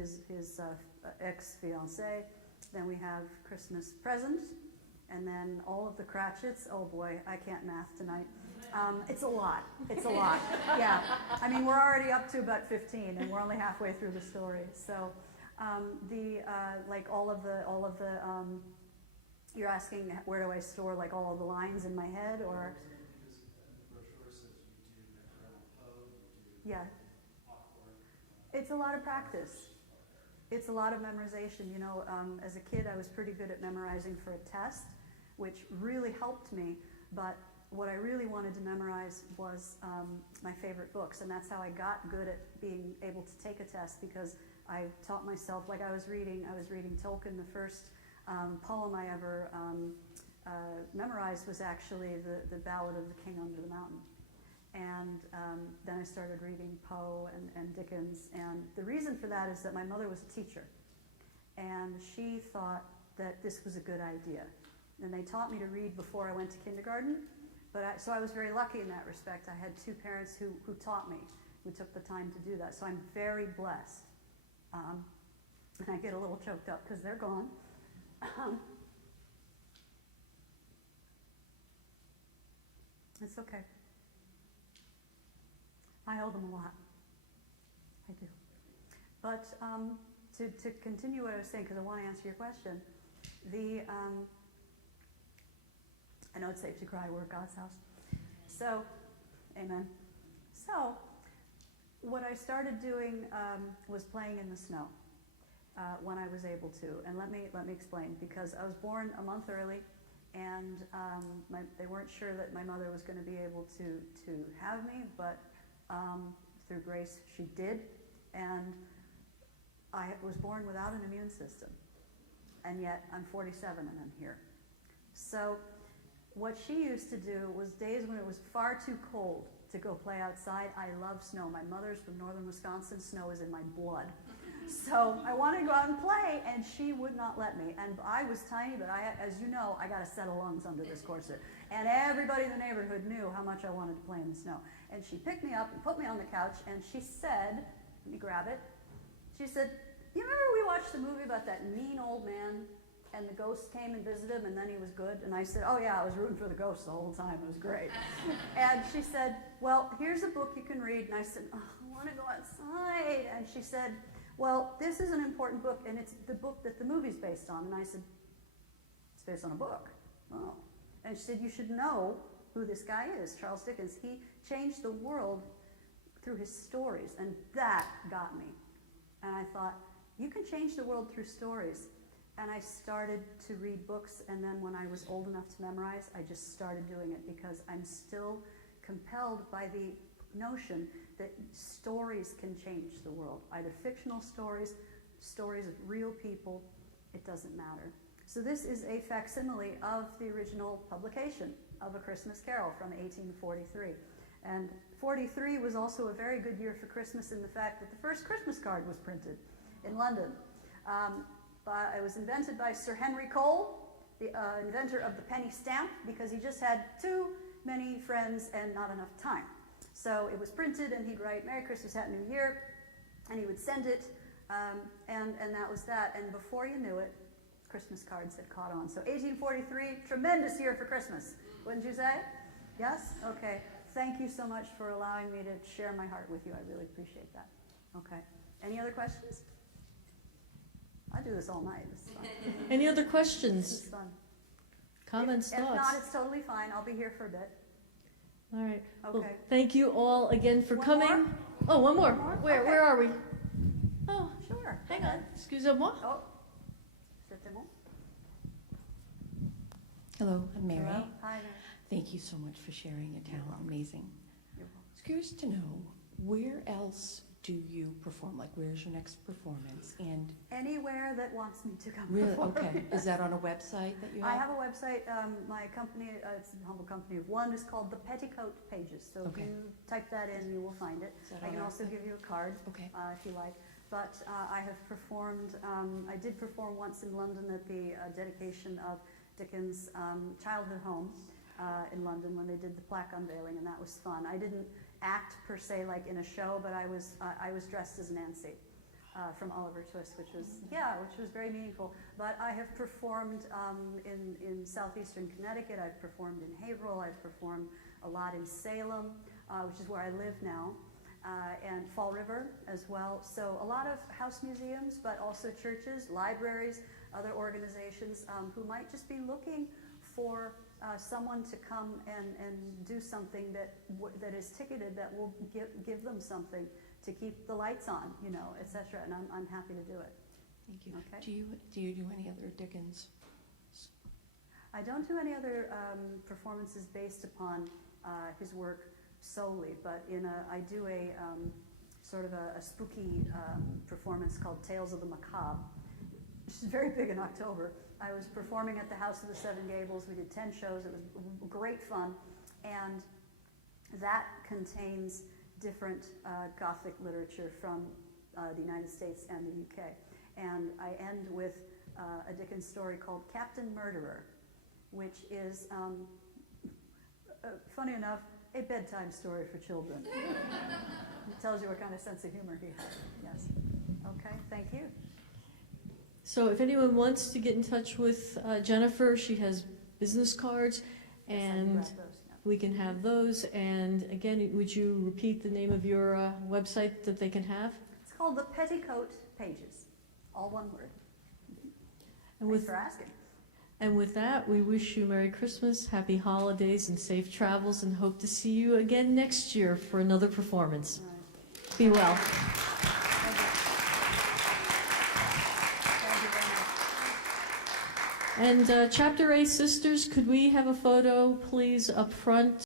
ex-fiancée. Then we have Christmas Present, and then all of the Cratchits. Oh boy, I can't math tonight. It's a lot. It's a lot. Yeah. I mean, we're already up to about 15, and we're only halfway through the story. So, all of the. You're asking where do I store all of the lines in my head, or? Yeah. It's a lot of practice. It's a lot of memorization. As a kid, I was pretty good at memorizing for a test, which really helped me. But what I really wanted to memorize was my favorite books, and that's how I got good at being able to take a test, because I taught myself. I was reading Tolkien. The first poem I ever memorized was actually the Ballad of the King Under the Mountain. And then I started reading Poe and Dickens. And the reason for that is that my mother was a teacher. And she thought that this was a good idea. And they taught me to read before I went to kindergarten. So I was very lucky in that respect. I had 2 parents who taught me, who took the time to do that. So I'm very blessed. And I get a little choked up because they're gone. It's okay. I owe them a lot. I do. But to continue what I was saying, because I want to answer your question, I know it's safe to cry. We're at God's house. So, amen. So, what I started doing was playing in the snow when I was able to. And let me explain, because I was born a month early, and they weren't sure that my mother was going to be able to have me, but through grace she did. And I was born without an immune system. And yet I'm 47 and I'm here. So what she used to do was days when it was far too cold to go play outside. I love snow. My mother's from northern Wisconsin. Snow is in my blood. So I wanted to go out and play, and she would not let me. And I was tiny, but as you know, I got a set of lungs under this corset. And everybody in the neighborhood knew how much I wanted to play in the snow. And she picked me up and put me on the couch, and she said, let me grab it. She said, you remember we watched the movie about that mean old man? and the ghost came and visited him, and then he was good. And I said, oh yeah, I was rooting for the ghost the whole time. It was great. And she said, well, here's a book you can read. And I said, oh, I want to go outside. And she said, well, this is an important book, and it's the book that the movie's based on. And I said, it's based on a book. Oh. And she said, you should know who this guy is, Charles Dickens. He changed the world through his stories, and that got me. And I thought, you can change the world through stories. And I started to read books, and then when I was old enough to memorize, I just started doing it because I'm still compelled by the notion that stories can change the world. Either fictional stories, stories of real people, it doesn't matter. So this is a facsimile of the original publication of A Christmas Carol from 1843. And 43 was also a very good year for Christmas in the fact that the first Christmas card was printed in London. It was invented by Sir Henry Cole, the inventor of the penny stamp, because he just had too many friends and not enough time. So it was printed, and he'd write, Merry Christmas, Happy New Year, and he would send it, and that was that. And before you knew it, Christmas cards had caught on. So 1843, tremendous year for Christmas, wouldn't you say? Yes? Okay. Thank you so much for allowing me to share my heart with you. I really appreciate that. Okay. Any other questions? I do this all night. This is fun. Any other This questions, is fun. comments, If thoughts? not, it's totally fine. I'll be here for a bit. All right. Well, Okay. thank you all again for One coming. more? Oh, one more. One more? Where Okay. where are we? Oh, Sure. hang on. Excusez-moi. Oh, c'était bon? Hello, I'm Mary. Hello? Hi, Mary. Thank you so much for sharing your talent. Amazing. You're welcome. I was curious to know, where else do you perform? Like, where's your next performance? And Anywhere that wants me to come really, perform. okay, is that on a website that you I have? have a website. My company, it's a humble company of one, is called the Petticoat Pages. So Okay. if you type that in, you will find it. Is that I on can our also site? give you a card Okay. if you like. But I have performed, I did perform once in London at the dedication of Dickens' childhood home in London when they did the plaque unveiling, and that was fun. I didn't act per se like in a show, but I was dressed as Nancy from Oliver Twist, which was very meaningful. But I have performed in southeastern Connecticut. I've performed in Haverhill. I've performed a lot in Salem, which is where I live now, and Fall River as well. So a lot of house museums, but also churches, libraries, other organizations who might just be looking for someone to come and do something that is ticketed, that will give them something to keep the lights on, etc. And I'm happy to do it. Thank you. Okay. Do you do any other Dickens? I don't do any other performances based upon his work solely, but I do a sort of a spooky performance called Tales of the Macabre, which is very big in October. I was performing at the House of the Seven Gables. We did 10 shows. It was great fun. And that contains different Gothic literature from the United States and the UK. And I end with a Dickens story called Captain Murderer, which is, funny enough, a bedtime story for children. It tells you what kind of sense of humor he has. Yes. Okay, thank you. So if anyone wants to get in touch with Jennifer, she has business cards, Yes, I can and grab those, yeah. we can have those. And again, would you repeat the name of your website that they can have? It's called the Petticoat Pages, all one word. And Thanks for asking. And with that, we wish you Merry Christmas, Happy Holidays, and safe travels, and hope to see you again next year for another performance. All right. Be well. Thank you. Thank you very much. And Chapter A sisters, could we have a photo, please, up front?